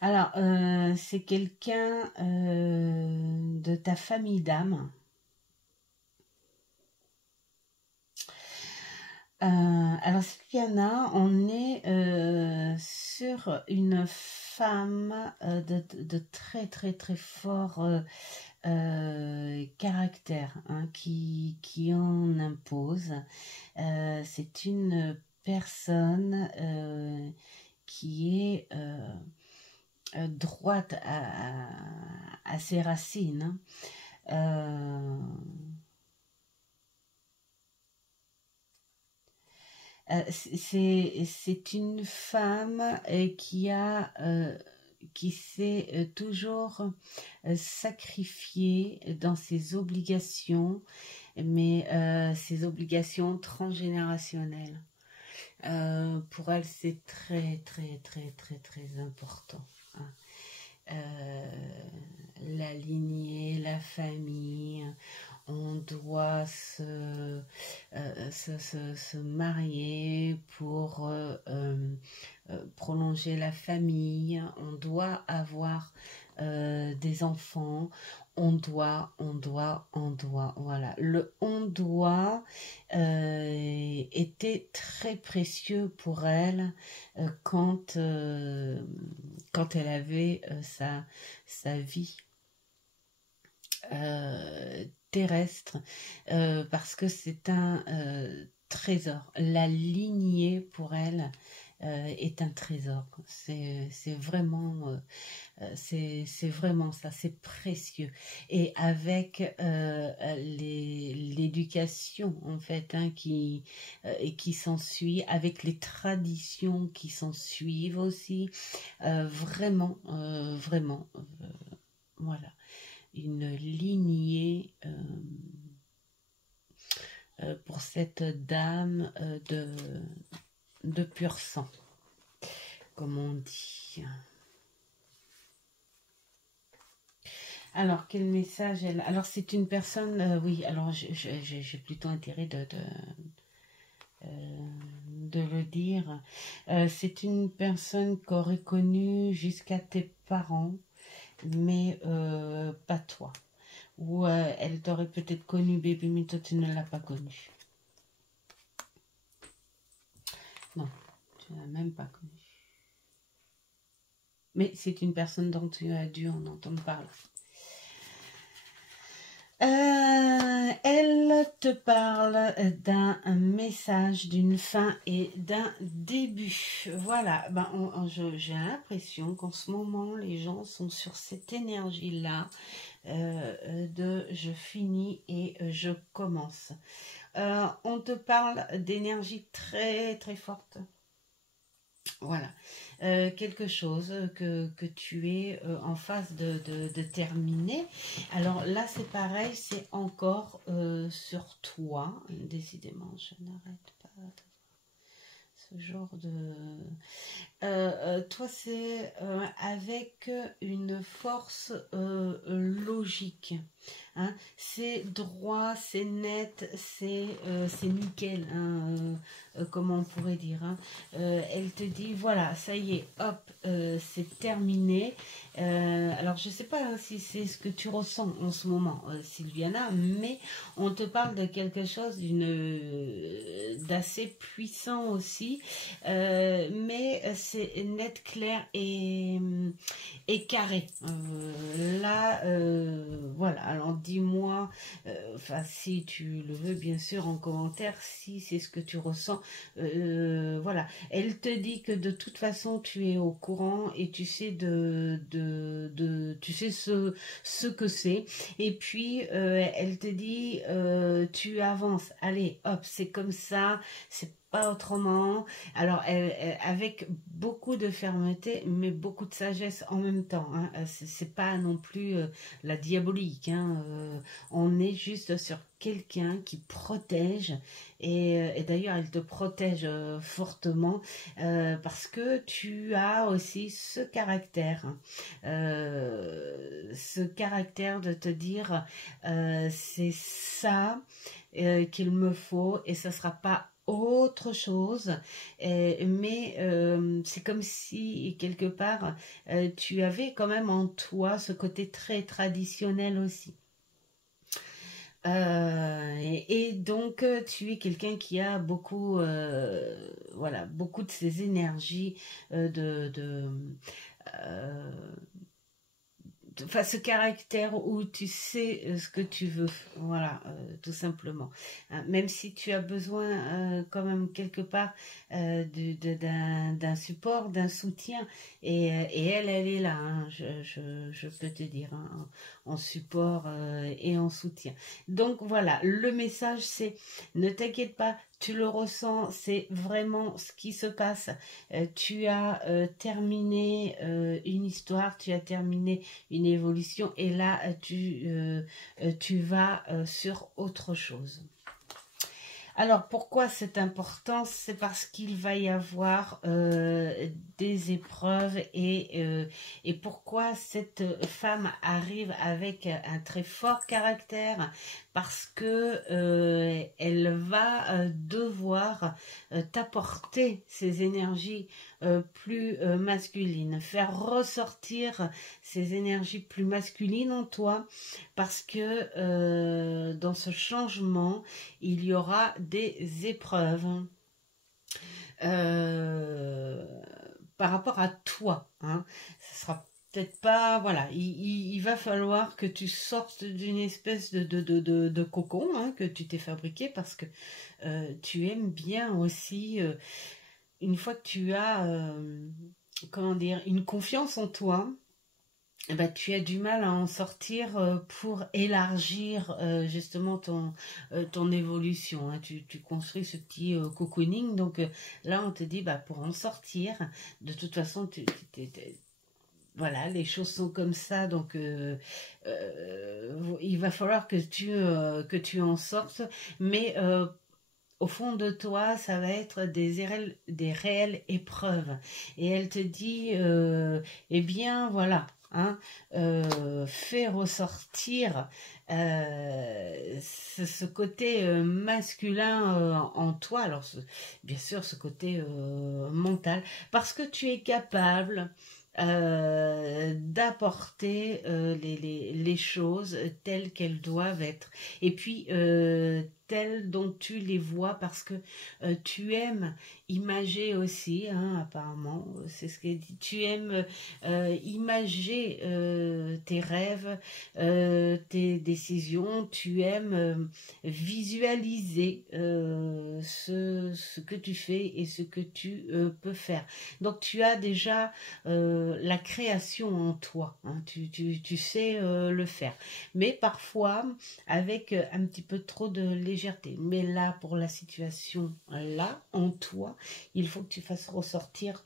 Alors, c'est quelqu'un de ta famille d'âme. Alors, Sylviana, on est sur une femme de très fort caractère, hein, qui en impose. C'est une personne qui est droite à ses racines. C'est une femme qui s'est toujours sacrifiée dans ses obligations, mais ses obligations transgénérationnelles. Pour elle, c'est très important. Hein. La lignée, la famille, on doit se marier pour prolonger la famille, on doit avoir des enfants, on doit, voilà. Le on doit était très précieux pour elle quand elle avait sa vie terrestre, parce que c'est un trésor. La lignée pour elle est un trésor. C'est vraiment, c'est vraiment ça, c'est précieux. Et avec l'éducation en fait qui s'ensuit, avec les traditions qui s'en suivent aussi, vraiment, voilà, une lignée pour cette dame de pur sang, comme on dit. Alors, quel message elle... Alors, c'est une personne... oui, alors j'ai plutôt intérêt de le dire. C'est une personne qu'aurait connue jusqu'à tes parents, mais pas toi. Ou elle t'aurait peut-être connu, bébé, mais toi, tu ne l'as pas connu. Non, tu ne l'as même pas connu. Mais c'est une personne dont tu as dû en entendre parler. Elle te parle d'un message, d'une fin et d'un début. Voilà, ben, j'ai l'impression qu'en ce moment, les gens sont sur cette énergie-là de je finis et je commence. On te parle d'énergie très très forte. Voilà, quelque chose que tu es en phase de terminer. Alors là, c'est pareil, c'est encore sur toi. Décidément, je n'arrête pas ce genre de... toi, c'est avec une force logique. Hein, c'est droit, c'est net, c'est nickel, hein, comment on pourrait dire. Hein. Elle te dit, voilà, ça y est, hop, c'est terminé. Alors, je ne sais pas hein, si c'est ce que tu ressens en ce moment, Sylviana, mais on te parle de quelque chose d'assez puissant aussi, mais c'est net, clair et carré. Là, voilà, alors dis-moi, enfin si tu le veux bien sûr en commentaire, si c'est ce que tu ressens, voilà. Elle te dit que de toute façon tu es au courant et tu sais tu sais ce que c'est. Et puis elle te dit, tu avances, allez, hop, c'est comme ça, c'est pas autrement. Alors, avec beaucoup de fermeté, mais beaucoup de sagesse en même temps. Hein. C'est pas non plus la diabolique. Hein. On est juste sur quelqu'un qui protège. Et d'ailleurs, elle te protège fortement parce que tu as aussi ce caractère. Hein. Ce caractère de te dire c'est ça qu'il me faut et ça sera pas autre chose, mais c'est comme si quelque part tu avais quand même en toi ce côté très traditionnel aussi. Et donc tu es quelqu'un qui a beaucoup voilà beaucoup de ces énergies euh, enfin ce caractère où tu sais ce que tu veux, voilà, tout simplement. Hein, même si tu as besoin quand même quelque part d'un support, d'un soutien, et elle est là, hein, je peux te dire, hein, en support et en soutien. Donc voilà, le message c'est, ne t'inquiète pas, tu le ressens, c'est vraiment ce qui se passe. Tu as terminé une histoire, tu as terminé une évolution et là tu vas sur autre chose. Alors pourquoi c'est important? C'est parce qu'il va y avoir des épreuves et pourquoi cette femme arrive avec un très fort caractère, parce que elle va devoir t'apporter ces énergies plus masculines, faire ressortir ces énergies plus masculines en toi, parce que dans ce changement il y aura des épreuves par rapport à toi. Hein. Ce sera peut-être pas, voilà, il va falloir que tu sortes d'une espèce de cocon hein, que tu t'es fabriqué, parce que tu aimes bien aussi une fois que tu as, comment dire, une confiance en toi, eh ben, tu as du mal à en sortir pour élargir justement ton évolution. Hein. Tu construis ce petit cocooning. Donc là, on te dit, bah, pour en sortir, de toute façon, voilà, les choses sont comme ça. Donc il va falloir que tu en sortes. Mais au fond de toi, ça va être des réelles épreuves. Et elle te dit, eh bien, voilà, hein, fais ressortir ce côté masculin en toi. Alors, bien sûr, ce côté mental, parce que tu es capable d'apporter les choses telles qu'elles doivent être. Et puis, telles dont tu les vois, parce que tu aimes imager aussi, hein, apparemment, c'est ce qu'elle dit. Tu aimes imager tes rêves, tes décisions, tu aimes visualiser ce que tu fais et ce que tu peux faire. Donc tu as déjà la création en toi, hein, tu sais le faire. Mais parfois, avec un petit peu trop de légèreté. Mais là, pour la situation, là, en toi, il faut que tu fasses ressortir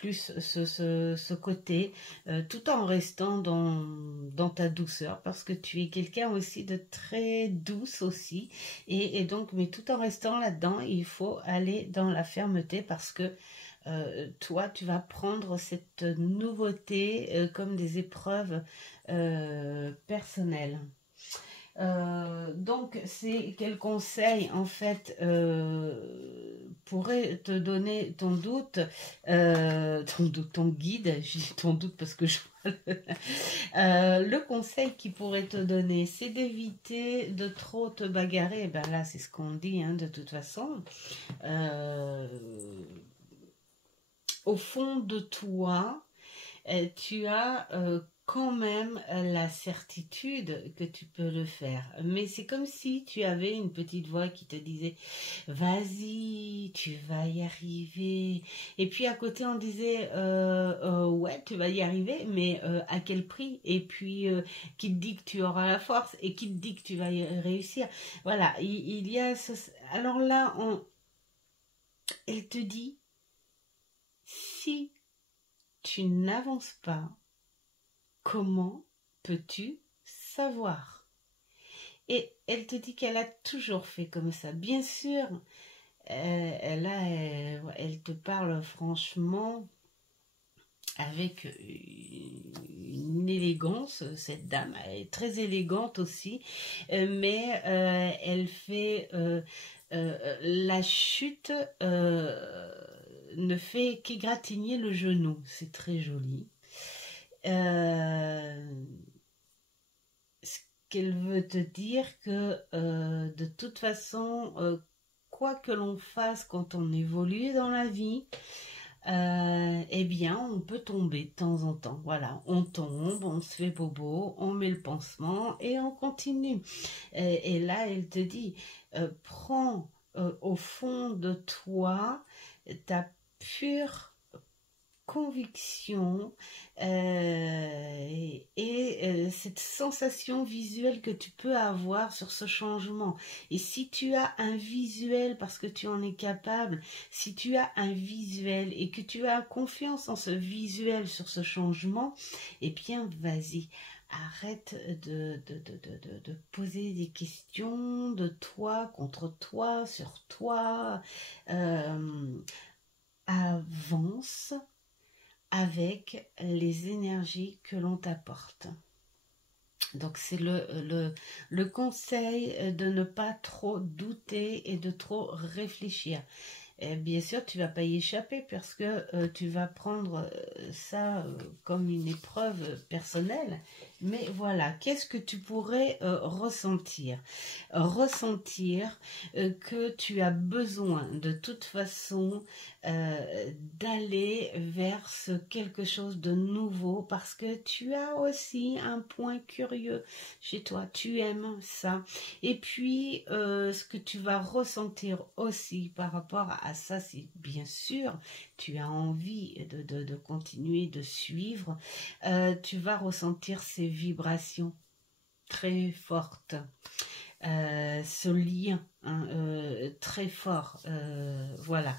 plus ce côté, tout en restant dans ta douceur, parce que tu es quelqu'un aussi de très douce aussi, et donc, mais tout en restant là-dedans, il faut aller dans la fermeté, parce que toi, tu vas prendre cette nouveauté comme des épreuves personnelles. Donc, c'est quel conseil en fait pourrait te donner ton guide, je dis ton doute parce que je le conseil qui pourrait te donner, c'est d'éviter de trop te bagarrer. Et ben là, c'est ce qu'on dit, hein, de toute façon. Au fond de toi, tu as quand même la certitude que tu peux le faire. Mais c'est comme si tu avais une petite voix qui te disait « Vas-y, tu vas y arriver ». Et puis à côté, on disait ouais, tu vas y arriver, mais à quel prix ?» Et puis qui te dit que tu auras la force et qui te dit que tu vas y réussir. Voilà, il y a ce... Alors là, elle te dit « Si tu n'avances pas, comment peux-tu savoir ?» Et elle te dit qu'elle a toujours fait comme ça. Bien sûr, elle te parle franchement avec une élégance. Cette dame, elle est très élégante aussi, mais elle fait la chute ne fait qu'égratigner le genou. C'est très joli. Ce qu'elle veut te dire que de toute façon, quoi que l'on fasse quand on évolue dans la vie, eh bien, on peut tomber de temps en temps. Voilà, on tombe, on se fait bobo, on met le pansement et on continue. Et là, elle te dit, prends au fond de toi ta pure conviction et cette sensation visuelle que tu peux avoir sur ce changement. Et si tu as un visuel, parce que tu en es capable, si tu as un visuel et que tu as confiance en ce visuel sur ce changement, eh bien vas-y. Arrête de poser des questions de toi contre toi, sur toi. Avance avec les énergies que l'on t'apporte. Donc c'est le conseil de ne pas trop douter et de trop réfléchir. Et bien sûr, tu vas pas y échapper parce que tu vas prendre ça comme une épreuve personnelle. Mais voilà, qu'est-ce que tu pourrais ressentir? Ressentir que tu as besoin de toute façon d'aller vers quelque chose de nouveau parce que tu as aussi un point curieux chez toi, tu aimes ça. Et puis, ce que tu vas ressentir aussi par rapport à ça, c'est bien sûr, tu as envie de continuer de suivre, tu vas ressentir ces vibrations très fortes. Ce lien hein, très fort, voilà.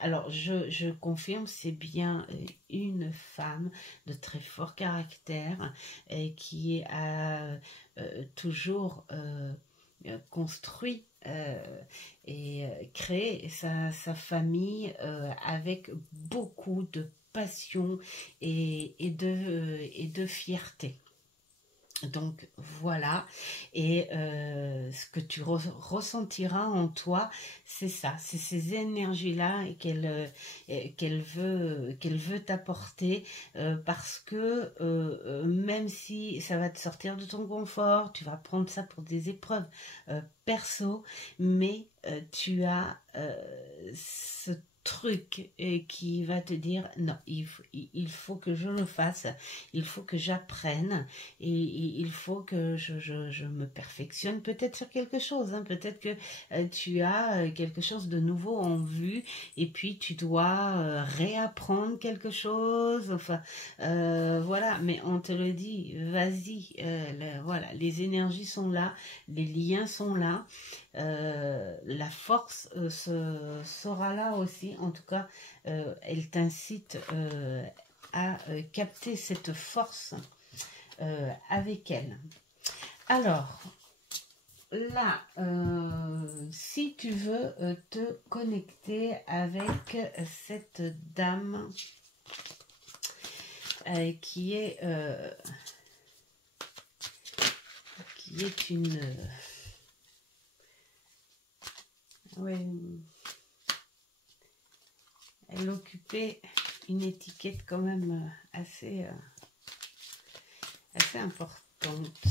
Alors, je confirme, c'est bien une femme de très fort caractère qui a toujours construit et créé sa famille avec beaucoup de passion et de fierté. Donc voilà, et ce que tu ressentiras en toi, c'est ça, c'est ces énergies-là qu'elle veut t'apporter parce que même si ça va te sortir de ton confort, tu vas prendre ça pour des épreuves perso, mais tu as ce truc qui va te dire non, il faut que je le fasse, il faut que j'apprenne et il faut que je me perfectionne peut-être sur quelque chose, hein. Peut-être que tu as quelque chose de nouveau en vue et puis tu dois réapprendre quelque chose, enfin voilà, mais on te le dit, vas-y, voilà, les énergies sont là, les liens sont là, la force sera là aussi. En tout cas, elle t'incite à capter cette force avec elle. Alors, là, si tu veux te connecter avec cette dame qui est une... elle occupait une étiquette quand même assez importante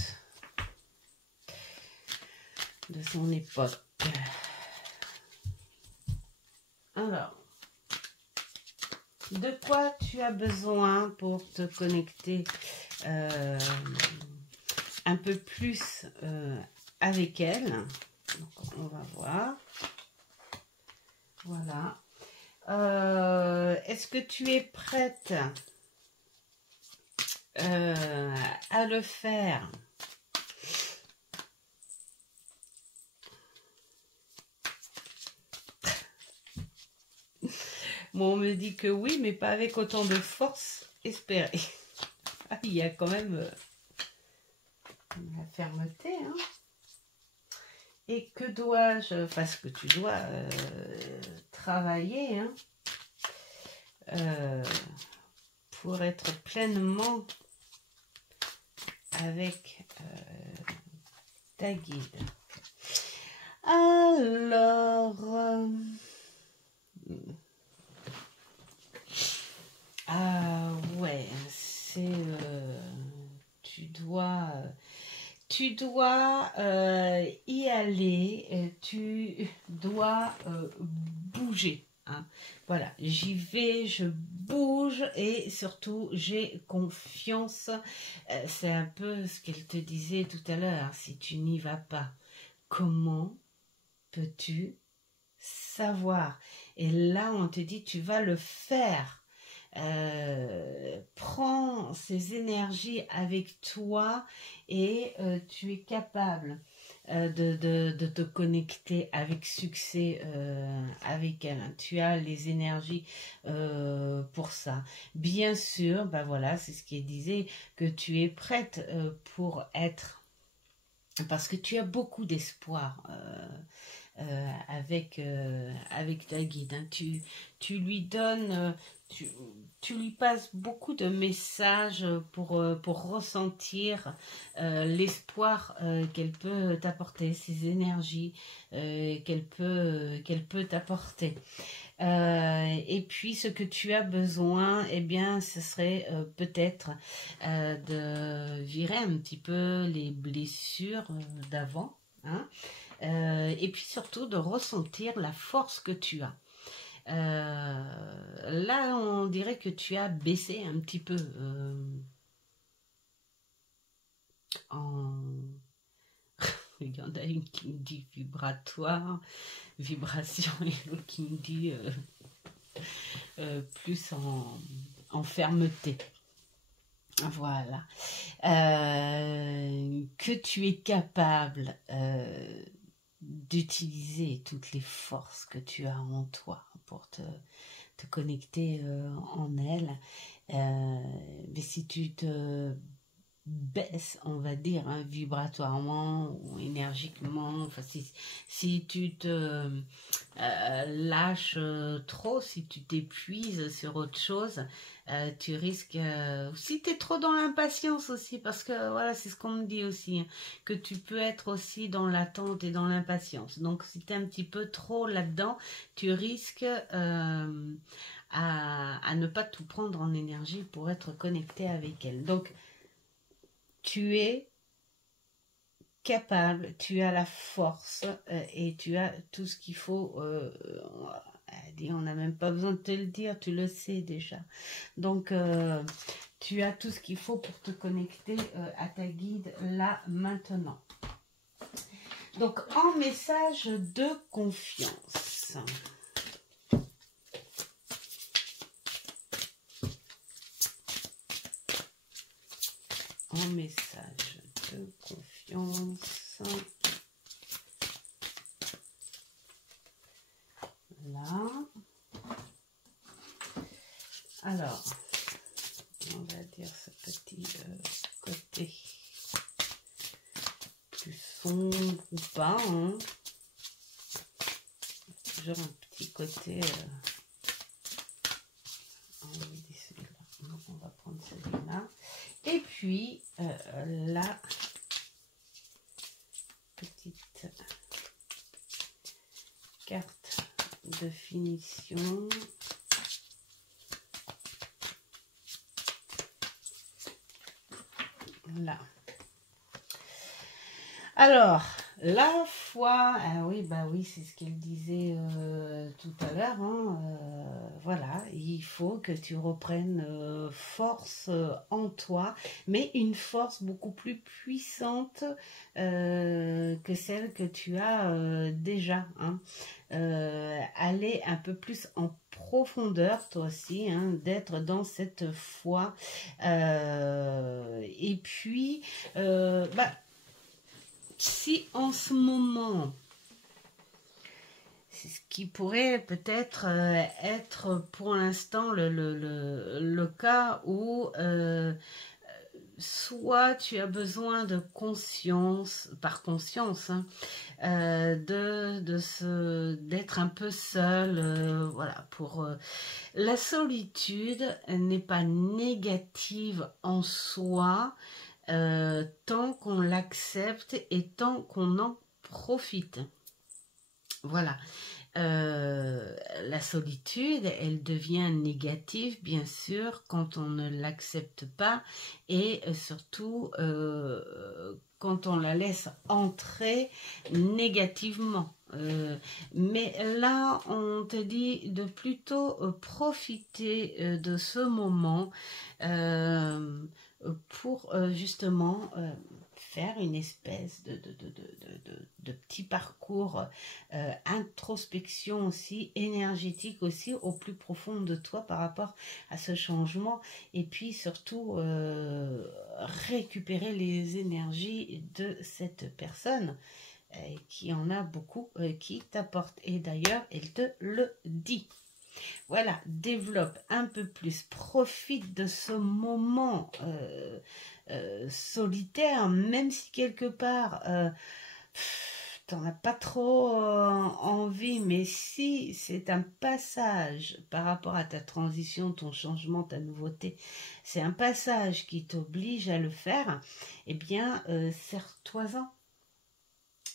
de son époque. Alors, de quoi tu as besoin pour te connecter un peu plus avec elle? Donc, on va voir. Voilà. Est-ce que tu es prête à le faire? Bon, on me dit que oui, mais pas avec autant de force espérée. Il y a quand même la fermeté, hein. Et que dois-je, enfin ce que tu dois travailler hein, pour être pleinement avec ta guide. Alors, ouais, c'est tu dois y aller, tu dois bouger. Hein. Voilà, j'y vais, je bouge et surtout j'ai confiance. C'est un peu ce qu'elle te disait tout à l'heure. Si tu n'y vas pas, comment peux-tu savoir? Et là, on te dit, tu vas le faire. Prends ces énergies avec toi et tu es capable de te connecter avec succès avec elle. Tu as les énergies pour ça. Bien sûr, ben voilà, c'est ce qu'il disait, que tu es prête pour être, parce que tu as beaucoup d'espoir avec ta guide. Hein. Tu lui donnes, tu lui passes beaucoup de messages pour ressentir l'espoir qu'elle peut t'apporter, ces énergies qu'elle peut t'apporter. Et puis ce que tu as besoin, eh bien, ce serait peut-être de virer un petit peu les blessures d'avant, hein, et puis surtout de ressentir la force que tu as. Là, on dirait que tu as baissé un petit peu en... Il y en a une qui me dit vibratoire, vibration, et l'autre qui me dit plus en fermeté. Voilà. Que tu es capable d'utiliser toutes les forces que tu as en toi pour te connecter en elle. Mais si tu te baisses, on va dire, hein, vibratoirement ou énergiquement, enfin, si tu te lâches trop, si tu t'épuises sur autre chose, tu risques, si tu es trop dans l'impatience aussi, parce que voilà, c'est ce qu'on me dit aussi, hein, que tu peux être aussi dans l'attente et dans l'impatience. Donc si tu es un petit peu trop là-dedans, tu risques à ne pas tout prendre en énergie pour être connecté avec elle. Donc tu es capable, tu as la force et tu as tout ce qu'il faut. On n'a même pas besoin de te le dire, tu le sais déjà. Donc, tu as tout ce qu'il faut pour te connecter à ta guide là, maintenant. Donc, en message de confiance. En message de confiance. Là. Alors, on va dire ce petit côté plus sombre ou pas. Hein. Toujours un petit côté... on va prendre celui-là. Et puis, la petite carte de finition. Là. Alors, la foi, oui, bah oui, c'est ce qu'elle disait tout à l'heure, hein, voilà, il faut que tu reprennes force en toi, mais une force beaucoup plus puissante que celle que tu as déjà, hein. Aller un peu plus en profondeur, toi aussi, hein, d'être dans cette foi, et puis, si en ce moment, c'est ce qui pourrait peut-être être pour l'instant le cas où soit tu as besoin de conscience, par conscience, hein, d'être un peu seul, voilà, pour la solitude n'est pas négative en soi, tant qu'on l'accepte et tant qu'on en profite. Voilà. La solitude, elle devient négative, bien sûr, quand on ne l'accepte pas et surtout quand on la laisse entrer négativement. Mais là, on te dit de plutôt profiter de ce moment pour justement faire une espèce de petit parcours introspection aussi, énergétique aussi, au plus profond de toi par rapport à ce changement, et puis surtout récupérer les énergies de cette personne qui en a beaucoup, qui t'apporte, et d'ailleurs elle te le dit. Voilà, développe un peu plus, profite de ce moment solitaire, même si quelque part t'en as pas trop envie, mais si c'est un passage par rapport à ta transition, ton changement, ta nouveauté, c'est un passage qui t'oblige à le faire, eh bien, serre-toi-en.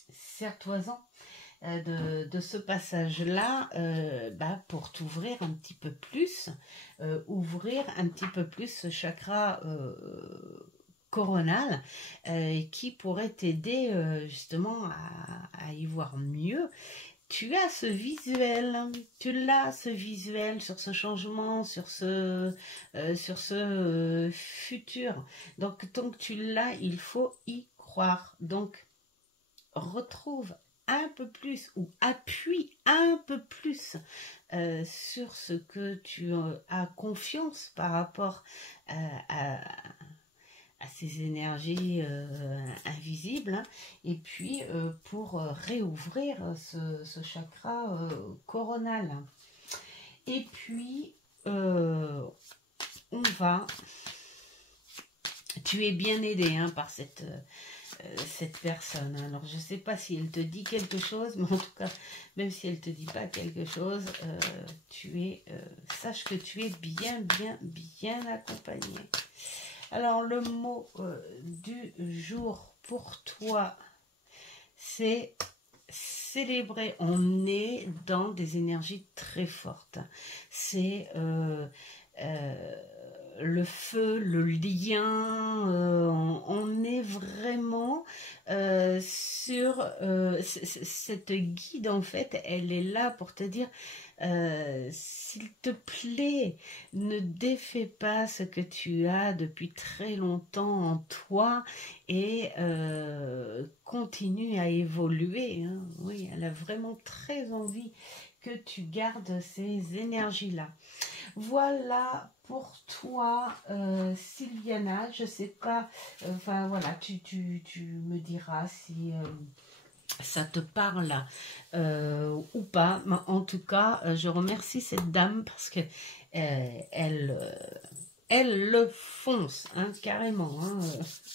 Serre-toi-en de ce passage-là pour t'ouvrir un petit peu plus, ouvrir un petit peu plus ce chakra coronal qui pourrait t'aider justement à y voir mieux. Tu as ce visuel, sur ce changement, sur ce futur. Donc tant que tu l'as, il faut y croire. Donc retrouve un peu plus ou appuie un peu plus sur ce que tu as confiance par rapport à ces énergies invisibles, hein, et puis pour réouvrir ce chakra coronal. Et puis on va, tu es bien aidé hein, par cette personne. Alors je sais pas si elle te dit quelque chose, mais en tout cas, même si elle te dit pas quelque chose, sache que tu es bien accompagné. Alors le mot du jour pour toi, c'est célébrer. On est dans des énergies très fortes. C'est le feu, le lien, on est vraiment sur cette guide en fait, elle est là pour te dire s'il te plaît, ne défais pas ce que tu as depuis très longtemps en toi et continue à évoluer, hein. Oui, elle a vraiment très envie que tu gardes ces énergies-là. Voilà pour toi, Sylviana. Je sais pas, enfin voilà, tu me diras si ça te parle ou pas. Mais en tout cas, je remercie cette dame parce que elle le fonce, hein, carrément. Hein,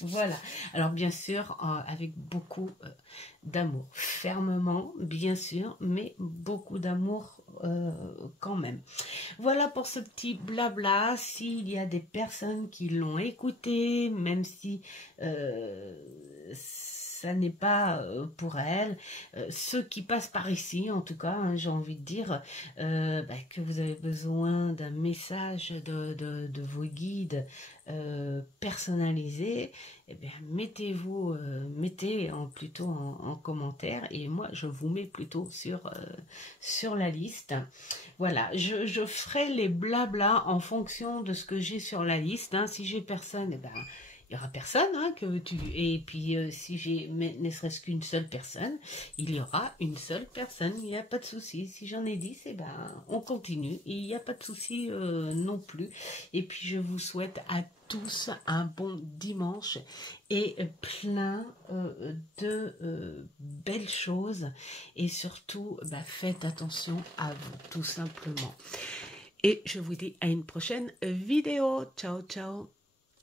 voilà. Alors bien sûr, avec beaucoup d'amour. Fermement, bien sûr, mais beaucoup d'amour quand même. Voilà pour ce petit blabla. S'il y a des personnes qui l'ont écouté, même si ça n'est pas pour elles, ceux qui passent par ici, en tout cas, hein, j'ai envie de dire que vous avez besoin d'un message de vos guides personnalisés, eh bien, mettez plutôt en commentaire et moi je vous mets plutôt sur la liste. Voilà, je ferai les blabla en fonction de ce que j'ai sur la liste, hein. Si j'ai personne, eh ben il y aura personne, hein, et puis si j'ai ne serait-ce qu'une seule personne, il y aura une seule personne, il n'y a pas de souci. Si j'en ai 10, eh ben on continue, il n'y a pas de souci non plus. Et puis je vous souhaite à tous un bon dimanche et plein de belles choses, et surtout faites attention à vous tout simplement. Et je vous dis à une prochaine vidéo. Ciao ciao.